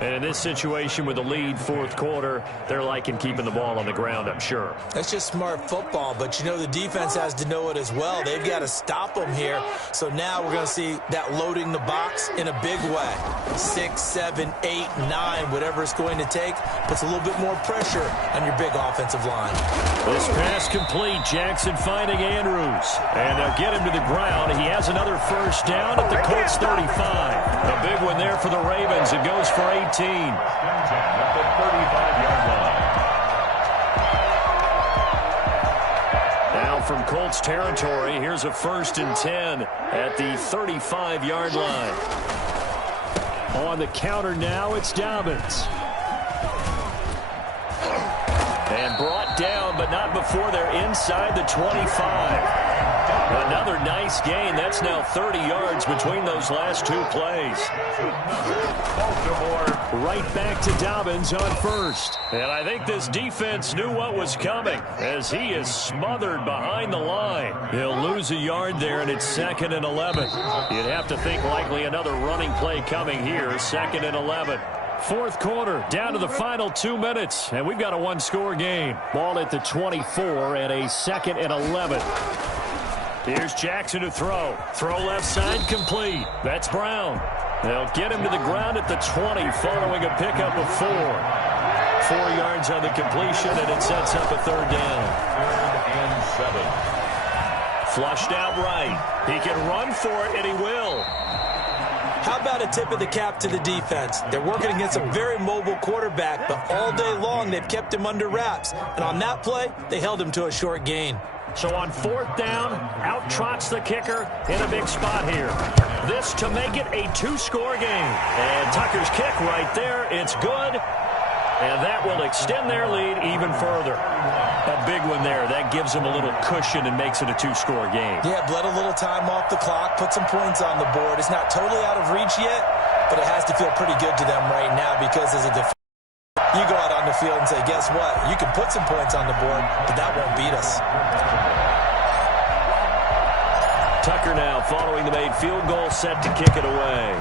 And in this situation with the lead, fourth quarter, they're liking keeping the ball on the ground, I'm sure. That's just smart football, but you know the defense has to know it as well. They've got to stop them here. So now we're going to see that loading the box in a big way. 6, 7, 8, 9, whatever it's going to take, puts a little bit more pressure on your big offensive line. This pass complete. Jackson finding Andrews. And they'll get him to the ground. He has another first down at the Colts 35. A big one there for the Ravens. It goes for 18. At the 35-yard line. Now from Colts territory, here's a 1st and 10 at the 35-yard line. On the counter now, it's Dobbins. And brought down, but not before they're inside the 25. Another nice gain. That's now 30 yards between those last two plays. Baltimore right back to Dobbins on first. And I think this defense knew what was coming as he is smothered behind the line. He'll lose a yard there, and it's 2nd and 11. You'd have to think likely another running play coming here. 2nd and 11. Fourth quarter, down to the final 2 minutes, and we've got a one-score game. Ball at the 24 and a 2nd and 11. Here's Jackson to throw. Throw left side complete. That's Brown. They'll get him to the ground at the 20 following a pickup of 4. 4 yards on the completion, and it sets up a 3rd down. 3rd and 7. Flushed out right. He can run for it, and he will. How about a tip of the cap to the defense? They're working against a very mobile quarterback, but all day long they've kept him under wraps. And on that play, they held him to a short gain. So on 4th down, out trots the kicker in a big spot here. This to make it a 2-score game. And Tucker's kick right there. It's good. And that will extend their lead even further. A big one there. That gives them a little cushion and makes it a two-score game. Yeah, bled a little time off the clock, put some points on the board. It's not totally out of reach yet, but it has to feel pretty good to them right now because as a defense, you go out on the field and say, guess what? You can put some points on the board, but that won't beat us. Tucker now following the made field goal, set to kick it away.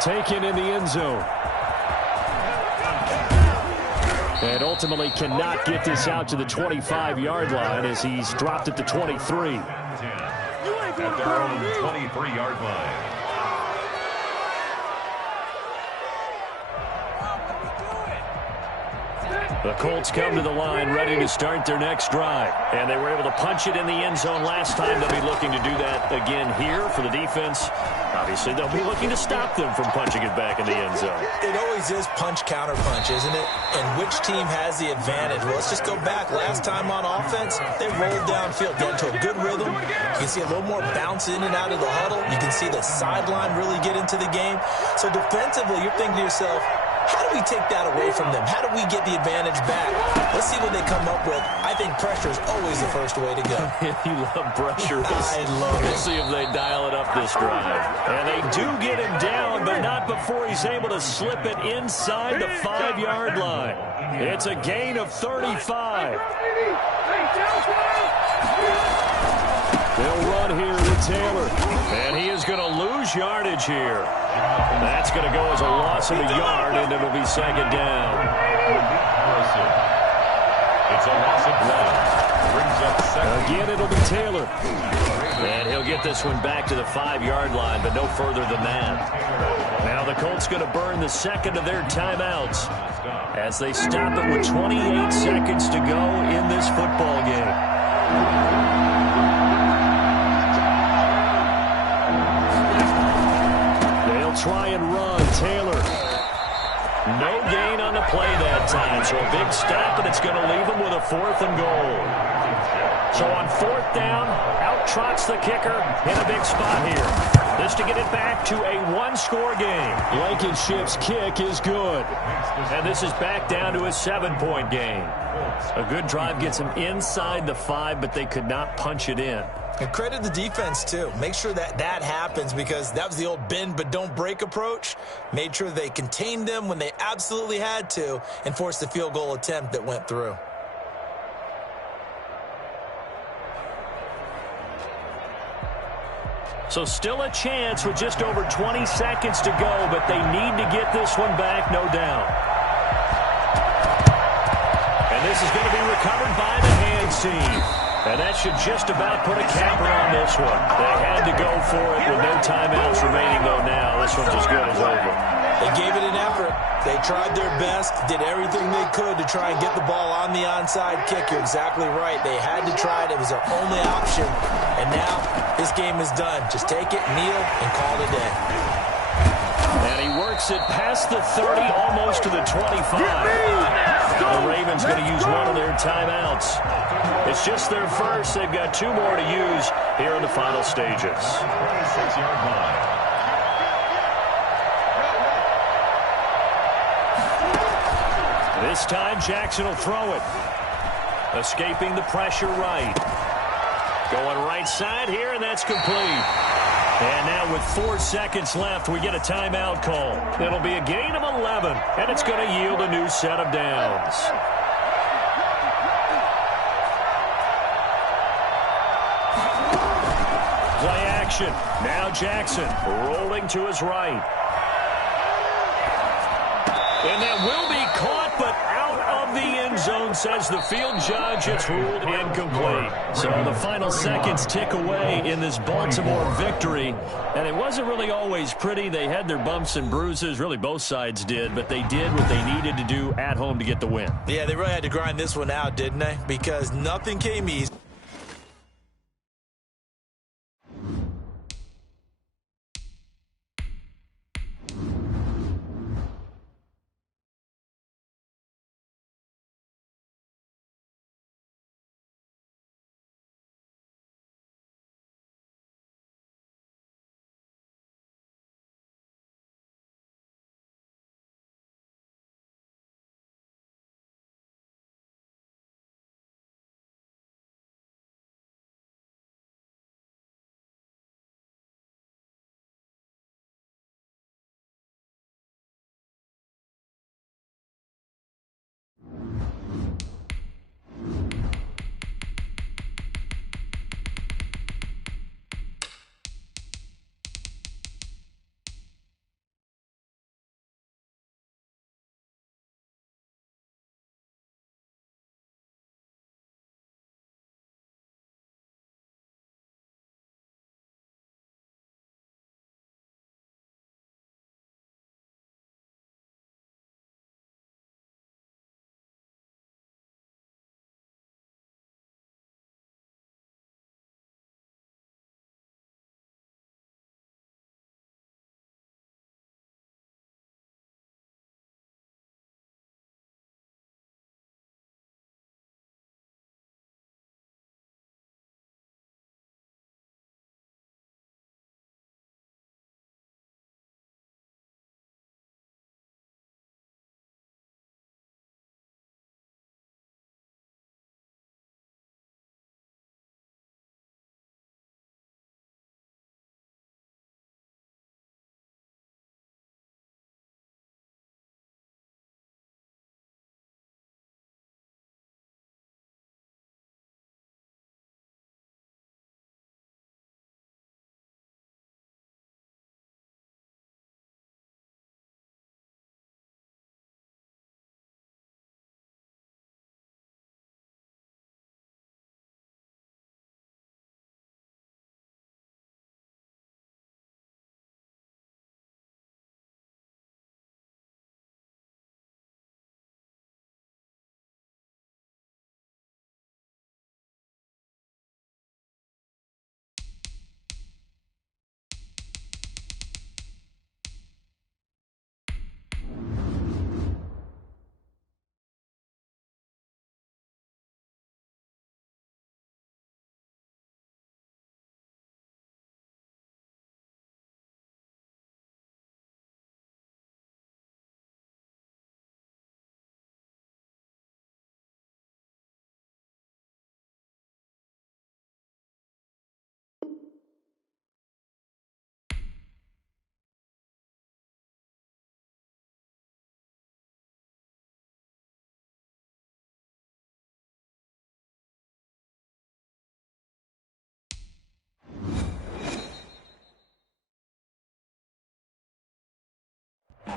Taken in the end zone. And ultimately cannot get this out to the 25-yard line as he's dropped at the 23. At their own 23-yard line. The Colts come to the line ready to start their next drive. And they were able to punch it in the end zone last time. They'll be looking to do that again here for the defense. Obviously, they'll be looking to stop them from punching it back in the end zone. It always is punch-counter-punch, isn't it? And which team has the advantage? Well, let's just go back. Last time on offense, they rolled downfield, got into a good rhythm. You can see a little more bounce in and out of the huddle. You can see the sideline really get into the game. So defensively, you're thinking to yourself, how do we take that away from them? How do we get the advantage back? Let's see what they come up with. I think pressure is always the first way to go. You love pressure. I love it. We'll see if they dial it up this drive. And they do get him down, but not before he's able to slip it inside the 5-yard line. It's a gain of 35. They'll run here with Taylor. And he is going to lose yardage here. That's going to go as a loss of a yard, and it'll be second down. It's a loss of one. Brings up second. Again, it'll be Taylor. And he'll get this one back to the 5-yard line, but no further than that. Now the Colts going to burn the second of their timeouts as they stop it with 28 seconds to go in this football game. Try and run. Taylor. No gain on the play that time. So a big stop, and it's going to leave him with a 4th and goal. So on 4th down, out trots the kicker in a big spot here. This to get it back to a 1-score game. Blankenship's kick is good. And this is back down to a 7-point game. A good drive gets him inside the 5, but they could not punch it in. And credit the defense, too. Make sure that happens because that was the old bend but don't break approach. Made sure they contained them when they absolutely had to and forced the field goal attempt that went through. So still a chance with just over 20 seconds to go, but they need to get this one back, no doubt. And this is going to be recovered by the hands team. And that should just about put a capper on this one. They had to go for it with no timeouts remaining, though, now. This one's as good as over. They gave it an effort. They tried their best, did everything they could to try and get the ball on the onside kick. You're exactly right. They had to try it. It was their only option. And now this game is done. Just take it, kneel, and call it a day. And he works it past the 30, almost to the 25. The Ravens going to use one of their timeouts. It's just their first. They've got 2 more to use here in the final stages. 26-yard line. This time, Jackson will throw it. Escaping the pressure right. Going right side here, and that's complete. And now with 4 seconds left, we get a timeout call. It'll be a gain of 11, and it's going to yield a new set of downs. Play action. Now Jackson rolling to his right. And that will be caught, but out of the end zone, says the field judge. It's ruled incomplete. So the final seconds tick away in this Baltimore victory. And it wasn't really always pretty. They had their bumps and bruises. Really, both sides did. But they did what they needed to do at home to get the win. Yeah, they really had to grind this one out, didn't they? Because nothing came easy.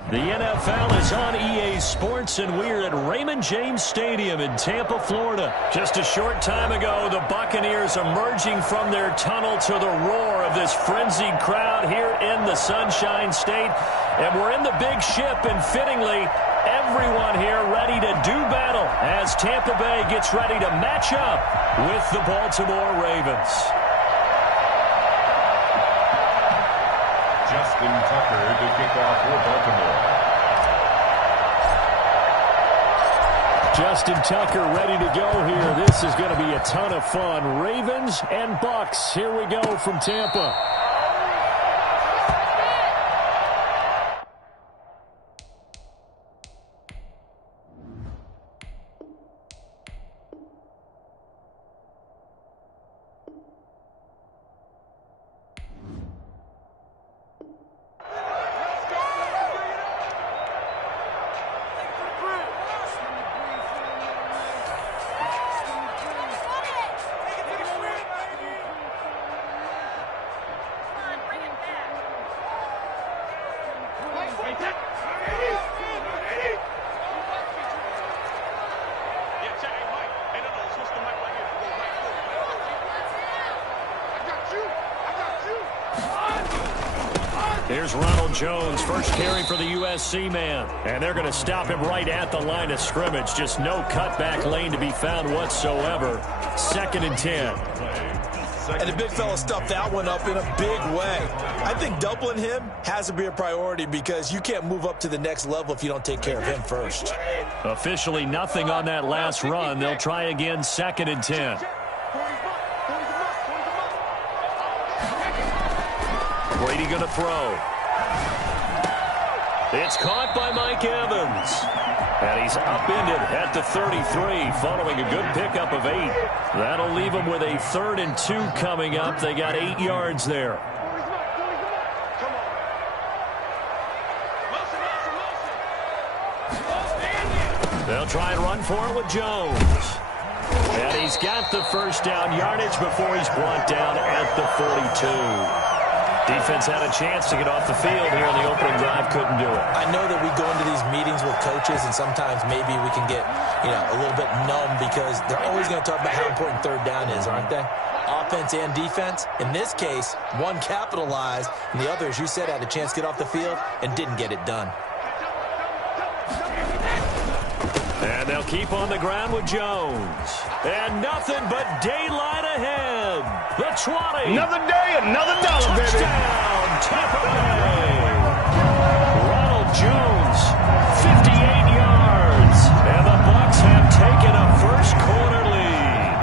The NFL is on EA Sports, and we're at Raymond James Stadium in Tampa, Florida. Just a short time ago, the Buccaneers emerging from their tunnel to the roar of this frenzied crowd here in the Sunshine State. And we're in the big ship, and fittingly, everyone here ready to do battle as Tampa Bay gets ready to match up with the Baltimore Ravens. Justin Tucker to kick off for Baltimore. Justin Tucker ready to go here. This is going to be a ton of fun. Ravens and Bucks. Here we go from Tampa. Here's Ronald Jones, first carry for the USC man. And they're going to stop him right at the line of scrimmage. Just no cutback lane to be found whatsoever. 2nd and 10. And the big fella stuffed that one up in a big way. I think doubling him has to be a priority because you can't move up to the next level if you don't take care of him first. Officially nothing on that last run. They'll try again, 2nd and 10. Brady going to throw. It's caught by Mike Evans. And he's upended at the 33 following a good pickup of 8. That'll leave him with a 3rd and 2 coming up. They got 8 yards there. They'll try and run for it with Jones. And he's got the first down yardage before he's brought down at the 42. Defense had a chance to get off the field here in the opening drive, couldn't do it. I know that we go into these meetings with coaches, and sometimes maybe we can get, a little bit numb because they're always going to talk about how important 3rd down is, aren't they? Offense and defense. In this case, one capitalized, and the other, as you said, had a chance to get off the field and didn't get it done. And they'll keep on the ground with Jones. And nothing but daylight ahead. The 20. Another day, another dollar, baby. Touchdown, Tampa Bay. Ronald Jones, 58 yards. And the Bucs have taken a first-quarter lead.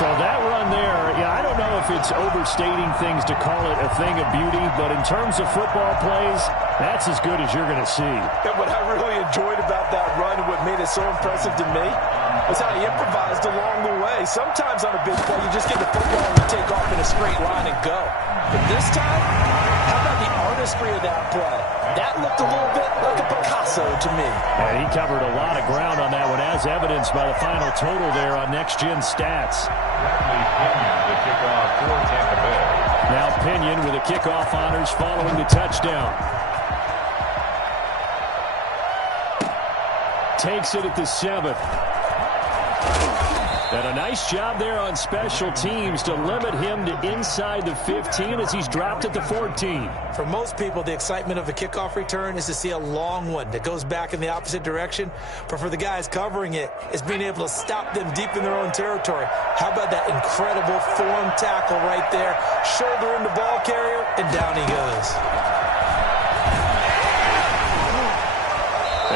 So that run there, I don't know if it's overstating things to call it a thing of beauty, but in terms of football plays, that's as good as you're going to see. And what I really enjoyed about that run and what made it so impressive to me was how he improvised along the way. Sometimes on a big play, you just get the football and you take off in a straight line and go. But this time, how about the artistry of that play? That looked a little bit like a Picasso to me. And he covered a lot of ground on that one, as evidenced by the final total there on Next Gen Stats. The kickoff for Tampa Bay. Now Pinion with the kickoff honors following the touchdown. Takes it at the 7th. And a nice job there on special teams to limit him to inside the 15 as he's dropped at the 14. For most people, the excitement of a kickoff return is to see a long one that goes back in the opposite direction. But for the guys covering it, it's being able to stop them deep in their own territory. How about that incredible form tackle right there? Shoulder in the ball carrier, and down he goes.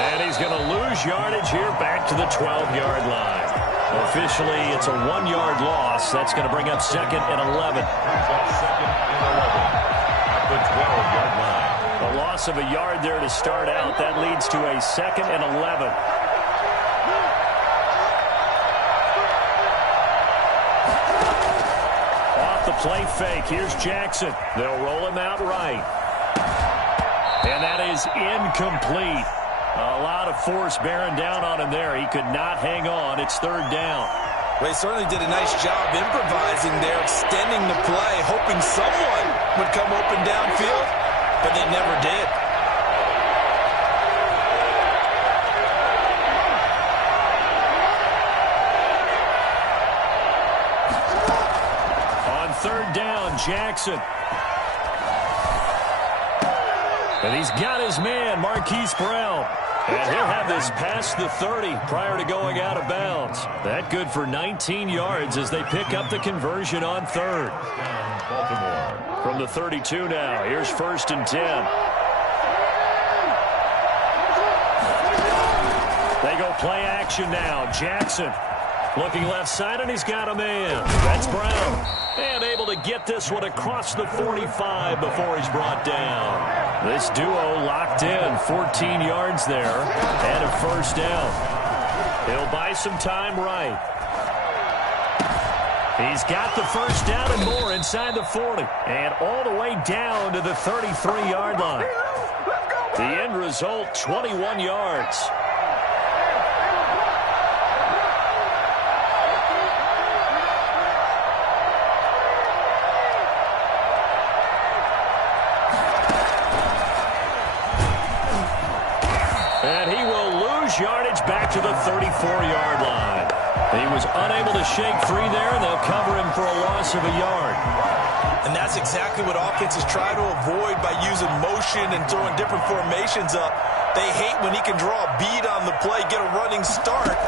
And he's going to lose yardage here back to the 12-yard line. Officially, it's a 1-yard loss. That's going to bring up 2nd and 11. Second and 11 at the 12-yard line. A loss of a yard there to start out. That leads to a 2nd and 11. Off the play fake. Here's Jackson. They'll roll him out right. And that is incomplete. A lot of force bearing down on him there. He could not hang on. It's 3rd down. Well, he certainly did a nice job improvising there, extending the play, hoping someone would come open downfield, but they never did. third down, Jackson. And he's got his man, Marquise Brown. And he'll have this past the 30 prior to going out of bounds. That good for 19 yards as they pick up the conversion on third. Baltimore. From the 32 now, here's 1st and 10. They go play action now. Jackson looking left side, and he's got a man. That's Brown. And able to get this one across the 45 before he's brought down. This duo locked in, 14 yards there, and a first down. He'll buy some time right. He's got the first down and more inside the 40, and all the way down to the 33-yard line. The end result, 21 yards. And he will lose yardage back to the 34-yard line. He was unable to shake free there, and they'll cover him for a loss of a yard. And that's exactly what offenses try to avoid by using motion and throwing different formations up. They hate when he can draw a bead on the play, get a running start,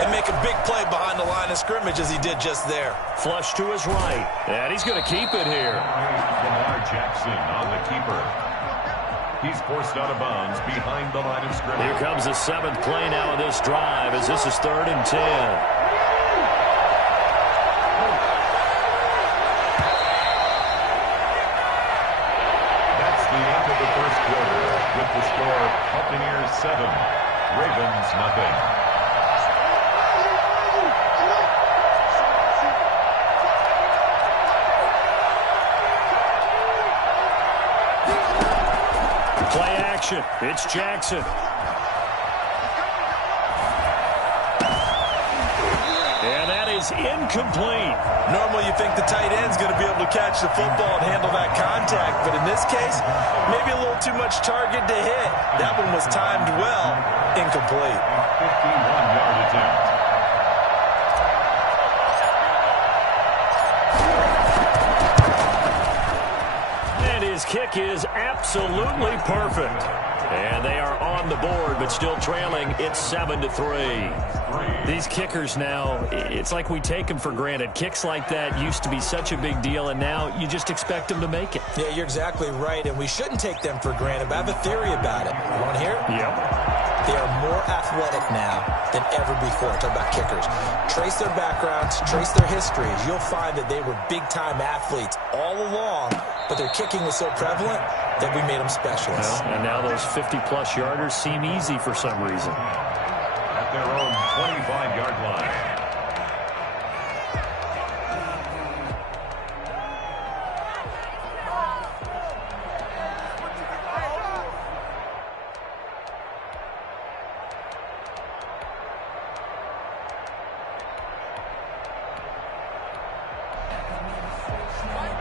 and make a big play behind the line of scrimmage as he did just there. Flush to his right, and he's going to keep it here. Lamar Jackson on the keeper. He's forced out of bounds behind the line of scrimmage. Here comes the 7th play now of this drive as this is 3rd and 10. That's the end of the first quarter with the score Buccaneers 7, Ravens nothing. Play action. It's Jackson. And that is incomplete. Normally you think the tight end's going to be able to catch the football and handle that contact, but in this case, maybe a little too much target to hit. That one was timed well. Incomplete. 51-yard attempt. His kick is absolutely perfect. And they are on the board, but still trailing. It's 7-3. These kickers now, it's like we take them for granted. Kicks like that used to be such a big deal, and now you just expect them to make it. Yeah, you're exactly right, and we shouldn't take them for granted, but I have a theory about it. You want to hear it? Yep. They are more athletic now than ever before. Talk about kickers. Trace their backgrounds, trace their histories. You'll find that they were big-time athletes all along, but their kicking was so prevalent that we made them specialists. Well, and now those 50-plus yarders seem easy for some reason. At their own 25-yard line.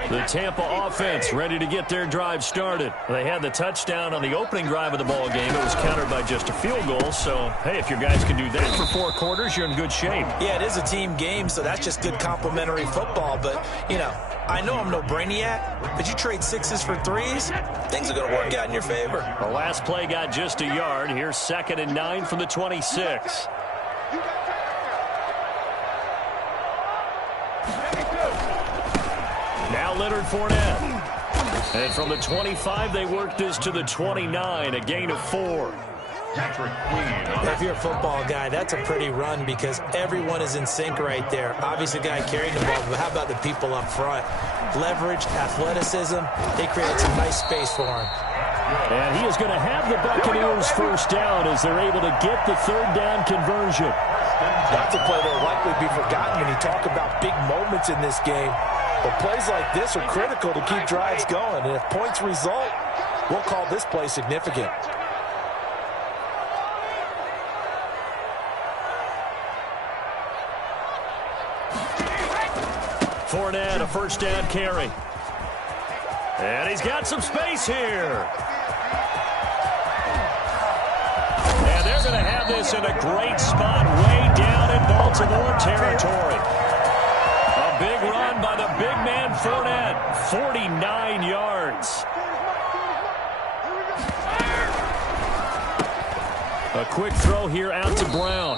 The Tampa offense ready to get their drive started. They had the touchdown on the opening drive of the ball game. It was countered by just a field goal. So, hey, if your guys can do that for 4 quarters, you're in good shape. Yeah, it is a team game, so that's just good complimentary football. But, you know, I know I'm no brainiac, but you trade 6s for 3s, things are going to work out in your favor. The last play got just a yard. Here's 2nd and 9 from the 26. Now Leonard Fournette. And from the 25, they work this to the 29, a gain of 4. Patrick Queen. If you're a football guy, that's a pretty run because everyone is in sync right there. Obviously, the guy carrying the ball, but how about the people up front? Leverage, athleticism, they created some nice space for him. And he is going to have the Buccaneers first down as they're able to get the 3rd down conversion. That's a play that will likely be forgotten when you talk about big moments in this game. But plays like this are critical to keep drives going. And if points result, we'll call this play significant. Fournette, a first down carry. And he's got some space here. And they're going to have this in a great spot way down in Baltimore territory. A big run by the big man Fournette, 49 yards. A quick throw here out to Brown.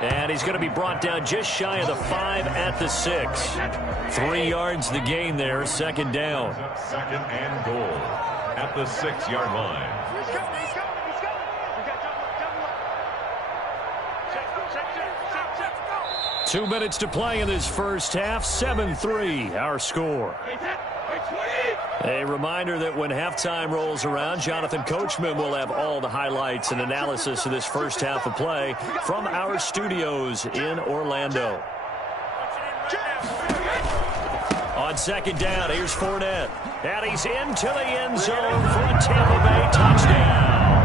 And he's going to be brought down just shy of the 5 at the 6. 3 yards the gain there, second down. Second and goal at the 6-yard line. 2 minutes to play in this first half. 7-3, our score. A reminder that when halftime rolls around, Jonathan Coachman will have all the highlights and analysis of this first half of play from our studios in Orlando. On second down, here's Fournette. And he's into the end zone for a Tampa Bay touchdown.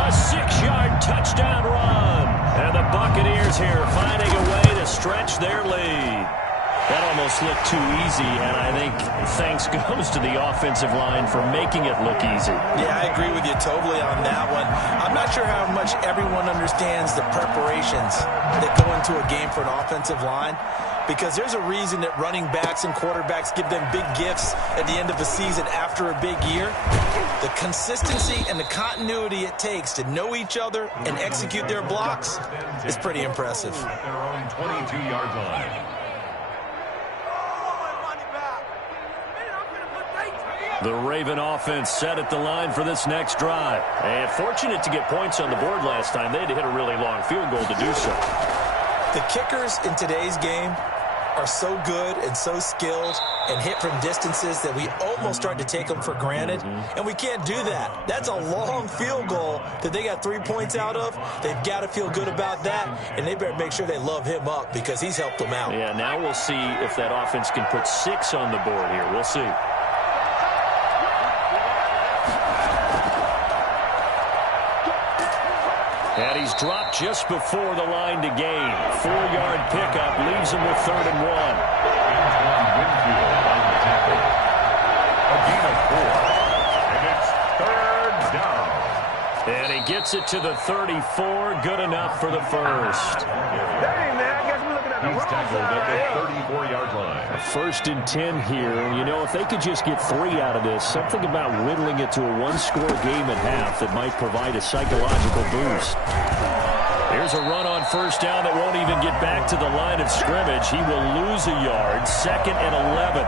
A 6-yard touchdown run. And the Buccaneers here finding a way to stretch their lead. That almost looked too easy, and I think thanks goes to the offensive line for making it look easy. Yeah, I agree with you totally on that one. I'm not sure how much everyone understands the preparations that go into a game for an offensive line, because there's a reason that running backs and quarterbacks give them big gifts at the end of the season after a big year. The consistency and the continuity it takes to know each other and execute their blocks is pretty impressive. At their own 22-yard line. The Raven offense set at the line for this next drive. And fortunate to get points on the board last time. They had to hit a really long field goal to do so. The kickers in today's game are so good and so skilled and hit from distances that we almost start to take them for granted. And we can't do that. That's a long field goal that they got 3 points out of. They've got to feel good about that, and they better make sure they love him up because he's helped them out. Yeah, now we'll see if that offense can put 6 on the board here. We'll see. And he's dropped just before the line to gain. 4-yard pickup leaves him with 3rd and 1. Antoine Winfield on the tackle. A gain of 4. And it's 3rd down. And he gets it to the 34. Good enough for the first. Hey, man, I guess we're looking at the He's wrong tackled side. at the 34-yard line. 1st and 10 here. You know, if they could just get 3 out of this, something about whittling it to a 1-score game at half that might provide a psychological boost. Here's a run on 1st down that won't even get back to the line of scrimmage. He will lose a yard. 2nd and 11.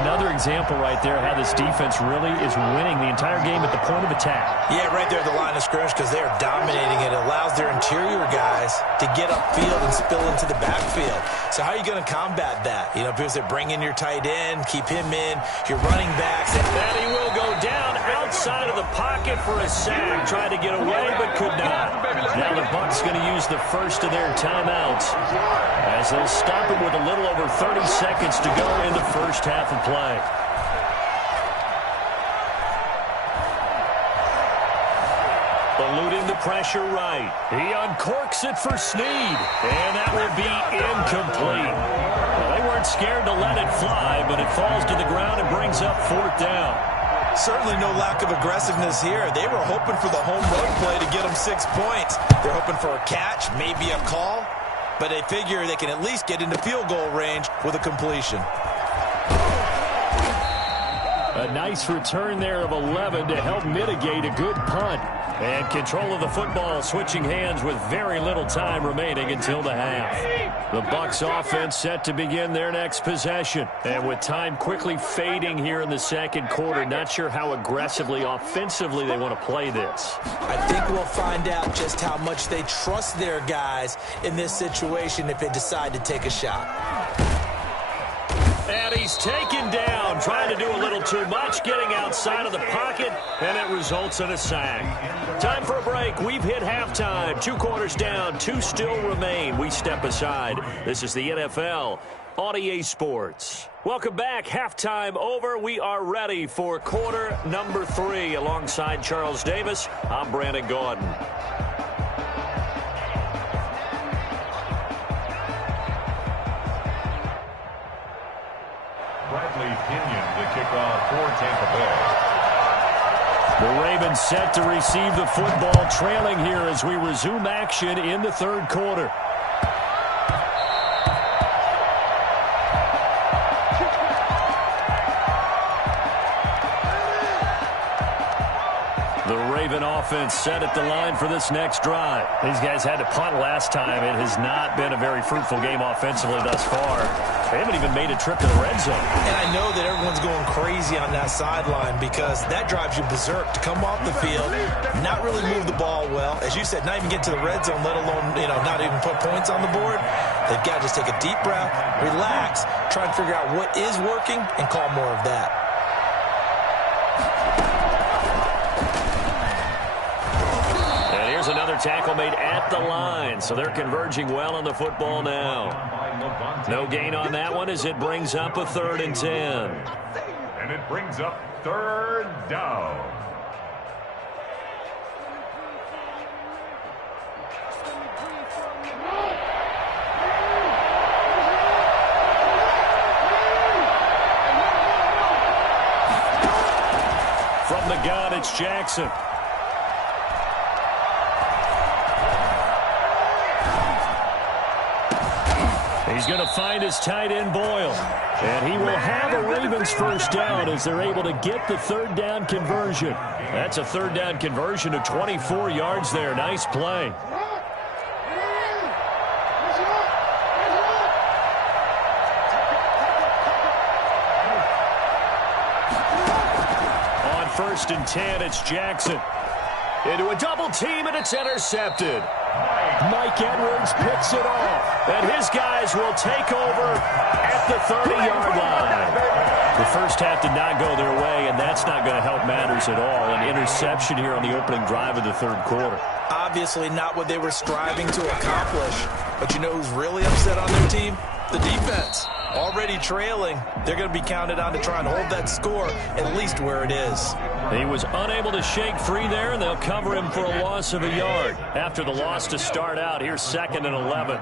Another example right there how this defense really is winning the entire game at the point of attack. Yeah, right there at the line of scrimmage because they're dominating it. It allows their interior guys to get upfield and spill into the backfield. So how are you going to combat that? You know, because they bring in your tight end, keep him in, your running backs. And he will go down outside of the pocket for a sack. Tried to get away but could not. Now the Bucs going to use the first of their timeouts as they'll stop it with a little over 30 seconds to go in the first half of play. Eluding the pressure right. He uncorks it for Snead. And that will be incomplete. Well, they weren't scared to let it fly, but it falls to the ground and brings up 4th down. Certainly no lack of aggressiveness here. They were hoping for the home run play to get them 6 points. They're hoping for a catch, maybe a call, but they figure they can at least get into field goal range with a completion. A nice return there of 11 to help mitigate a good punt. And control of the football switching hands with very little time remaining until the half. The Bucs offense set to begin their next possession. And with time quickly fading here in the second quarter, not sure how aggressively, offensively they want to play this. I think we'll find out just how much they trust their guys in this situation if they decide to take a shot. And he's taken down, trying to do a little too much, getting outside of the pocket, and it results in a sack. Time for a break. We've hit halftime. 2 quarters down, 2 still remain. We step aside. This is the NFL on EA Sports. Welcome back. Halftime over. We are ready for quarter number 3. Alongside Charles Davis, I'm Brandon Gaudin. To kick off for Tampa Bay. The Ravens set to receive the football, trailing here as we resume action in the 3rd quarter. Raven offense set at the line for this next drive. These guys had to punt last time. It has not been a very fruitful game offensively thus far. They haven't even made a trip to the red zone. And I know that everyone's going crazy on that sideline because that drives you berserk to come off the field, not really move the ball well. As you said, not even get to the red zone, let alone, not even put points on the board. They've got to just take a deep breath, relax, try and figure out what is working and call more of that. Another tackle made at the line, so they're converging well on the football now. No gain on that one as it brings up a 3rd and 10. And it brings up 3rd down. From the gun, it's Jackson. He's going to find his tight end, Boyle. And he will have a Ravens first down as they're able to get the 3rd down conversion. That's a 3rd down conversion of 24 yards there. Nice play. On 1st and 10, it's Jackson. Into a double team, and it's intercepted. Mike Edwards picks it off, and his guys will take over at the 30-yard line. The first half did not go their way, and that's not going to help matters at all. An interception here on the opening drive of the 3rd quarter. Obviously not what they were striving to accomplish, but you know who's really upset on their team? The defense. Already trailing, they're going to be counted on to try and hold that score at least where it is. He was unable to shake free there, and they'll cover him for a loss of a yard. After the loss to start out, here's 2nd and 11.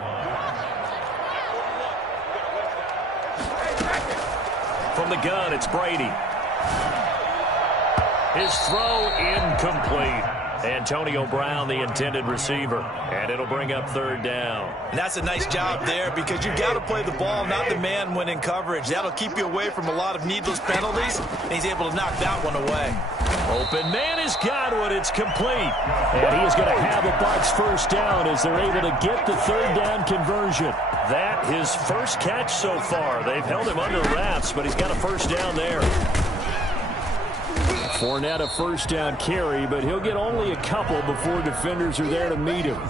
From the gun, it's Brady. His throw incomplete. Antonio Brown, the intended receiver. And it'll bring up 3rd down. And that's a nice job there because you've got to play the ball, not the man when in coverage. That'll keep you away from a lot of needless penalties, and he's able to knock that one away. Open man has got one. It's complete. And he is going to have a Bucs first down as they're able to get the 3rd down conversion. That his first catch so far. They've held him under wraps, but he's got a first down there. Fournette a first down carry, but he'll get only a couple before defenders are there to meet him.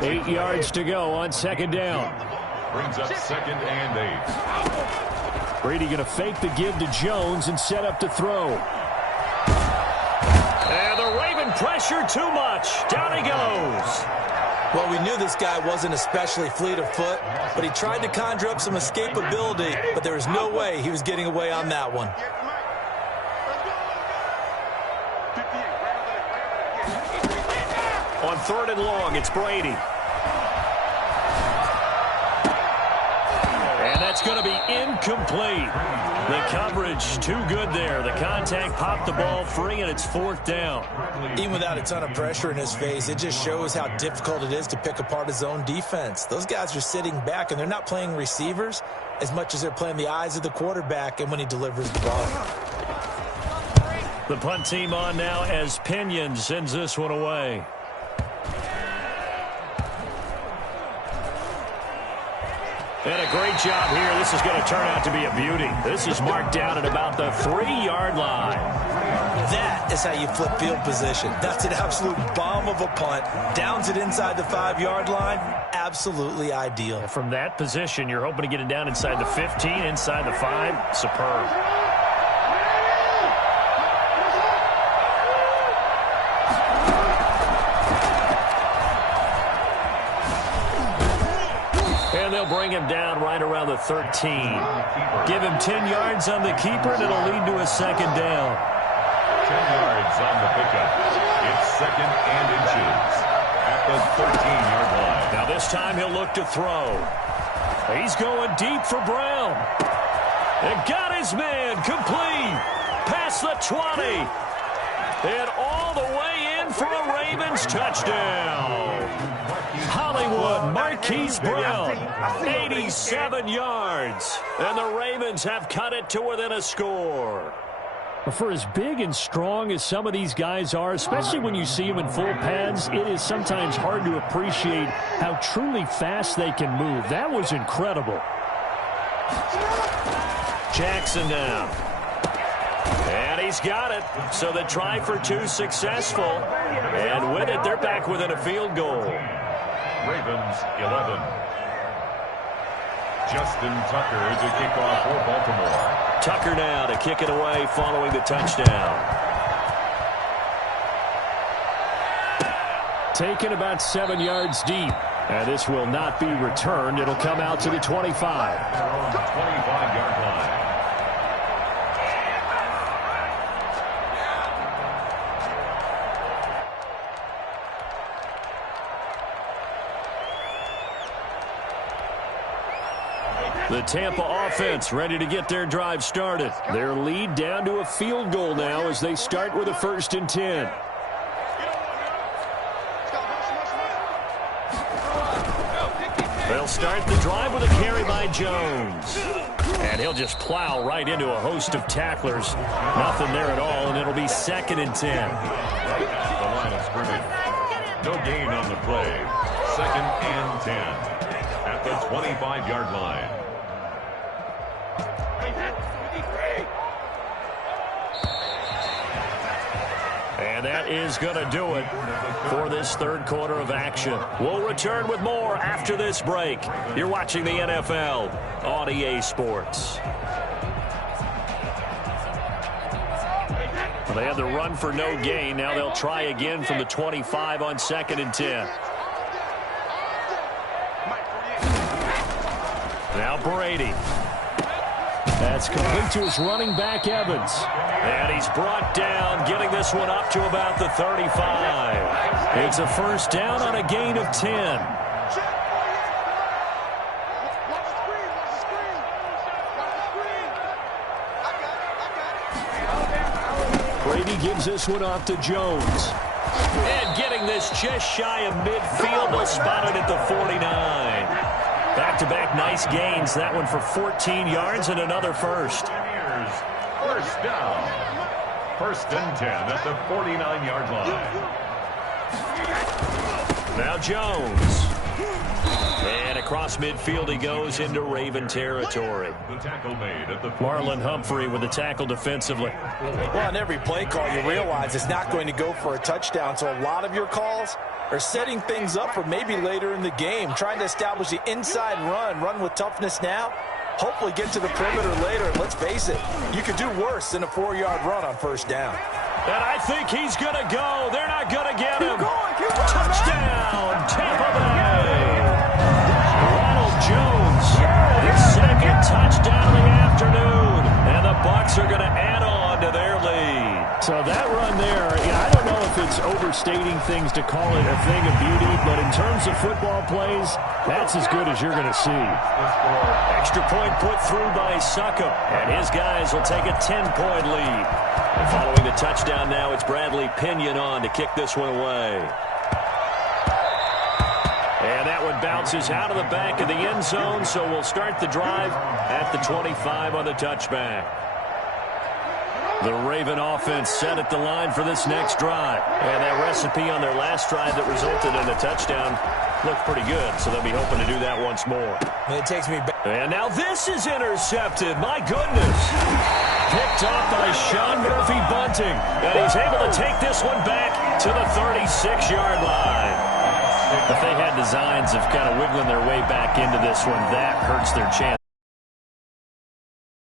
8 yards to go on 2nd down. Brings up 2nd and 8. Brady going to fake the give to Jones and set up to throw. And the Raven pressure too much. Down he goes. Well, we knew this guy wasn't especially fleet of foot, but he tried to conjure up some escapability, but there was no way he was getting away on that one. On 3rd and long, it's Brady. And that's going to be incomplete. The coverage too good there. The contact popped the ball free, and it's 4th down. Even without a ton of pressure in his face, it just shows how difficult it is to pick apart his own defense. Those guys are sitting back, and they're not playing receivers as much as they're playing the eyes of the quarterback and when he delivers the ball. The punt team on now as Pinion sends this one away. And a great job here. This is going to turn out to be a beauty. This is marked down at about the 3-yard line. That is how you flip field position. That's an absolute bomb of a punt. Downs it inside the 5-yard line. Absolutely ideal. From that position, you're hoping to get it down inside the 15, inside the 5. Superb. And they'll bring him down right around the 13. Give him 10 yards on the keeper, and it'll lead to a 2nd down. 10 yards on the pickup. It's 2nd and inches at the 13-yard line. Now this time he'll look to throw. He's going deep for Brown. And got his man complete. Past the 20. And all the way in for a Ravens touchdown. Hollywood Marquise Brown, 87 yards. And the Ravens have cut it to within a score. For as big and strong as some of these guys are, especially when you see them in full pads, it is sometimes hard to appreciate how truly fast they can move. That was incredible. Jackson now. And he's got it. So the try for two successful. And with it, they're back within a field goal. Ravens 11. Justin Tucker is a kickoff for Baltimore. Tucker now to kick it away following the touchdown. Taken about 7 yards deep. And this will not be returned. It'll come out to the 25. 25-yard line. The Tampa offense ready to get their drive started. Their lead down to a field goal now as they start with a 1st and 10. They'll start the drive with a carry by Jones. And he'll just plow right into a host of tacklers. Nothing there at all, and it'll be 2nd and 10. The line of scrimmage. No gain on the play. 2nd and 10 at the 25-yard line. And that is going to do it for this 3rd quarter of action. We'll return with more after this break. You're watching the NFL on EA Sports. Well, they had the run for no gain. Now they'll try again from the 25 on 2nd and 10. Now Brady. That's complete to his running back, Evans. And he's brought down, getting this one up to about the 35. It's a 1st down on a gain of 10. Brady gives this one off to Jones. And getting this just shy of midfield, they'll spot it at the 49. Back-to-back nice gains. That one for 14 yards and another 1st. 1st down. 1st and 10 at the 49-yard line. Now Jones. And across midfield he goes into Raven territory. The tackle made at the Marlon Humphrey with the tackle defensively. Well, on every play call, you realize it's not going to go for a touchdown. So a lot of your calls are setting things up for maybe later in the game, trying to establish the inside run with toughness now, hopefully get to the perimeter later. And let's face it, you could do worse than a 4-yard run on 1st down. And I think he's going to go. They're not going to get him. Touchdown, Tampa Bay. Ronald Jones, his 2nd touchdown of the afternoon. And the Bucs are going to add on to their lead. So that run there, I don't know if it's overstating things to call it a thing of beauty, but in terms of football plays, that's as good as you're going to see. Extra point put through by Succop, and his guys will take a 10-point lead. And following the touchdown now, it's Bradley Pinion on to kick this one away. And that one bounces out of the back of the end zone, so we'll start the drive at the 25 on the touchback. The Raven offense set at the line for this next drive. And that recipe on their last drive that resulted in a touchdown looked pretty good, so they'll be hoping to do that once more. It takes me back. And now this is intercepted. My goodness. Picked off by Sean Murphy Bunting. And he's able to take this one back to the 36-yard line. If they had designs of kind of wiggling their way back into this one, that hurts their chance.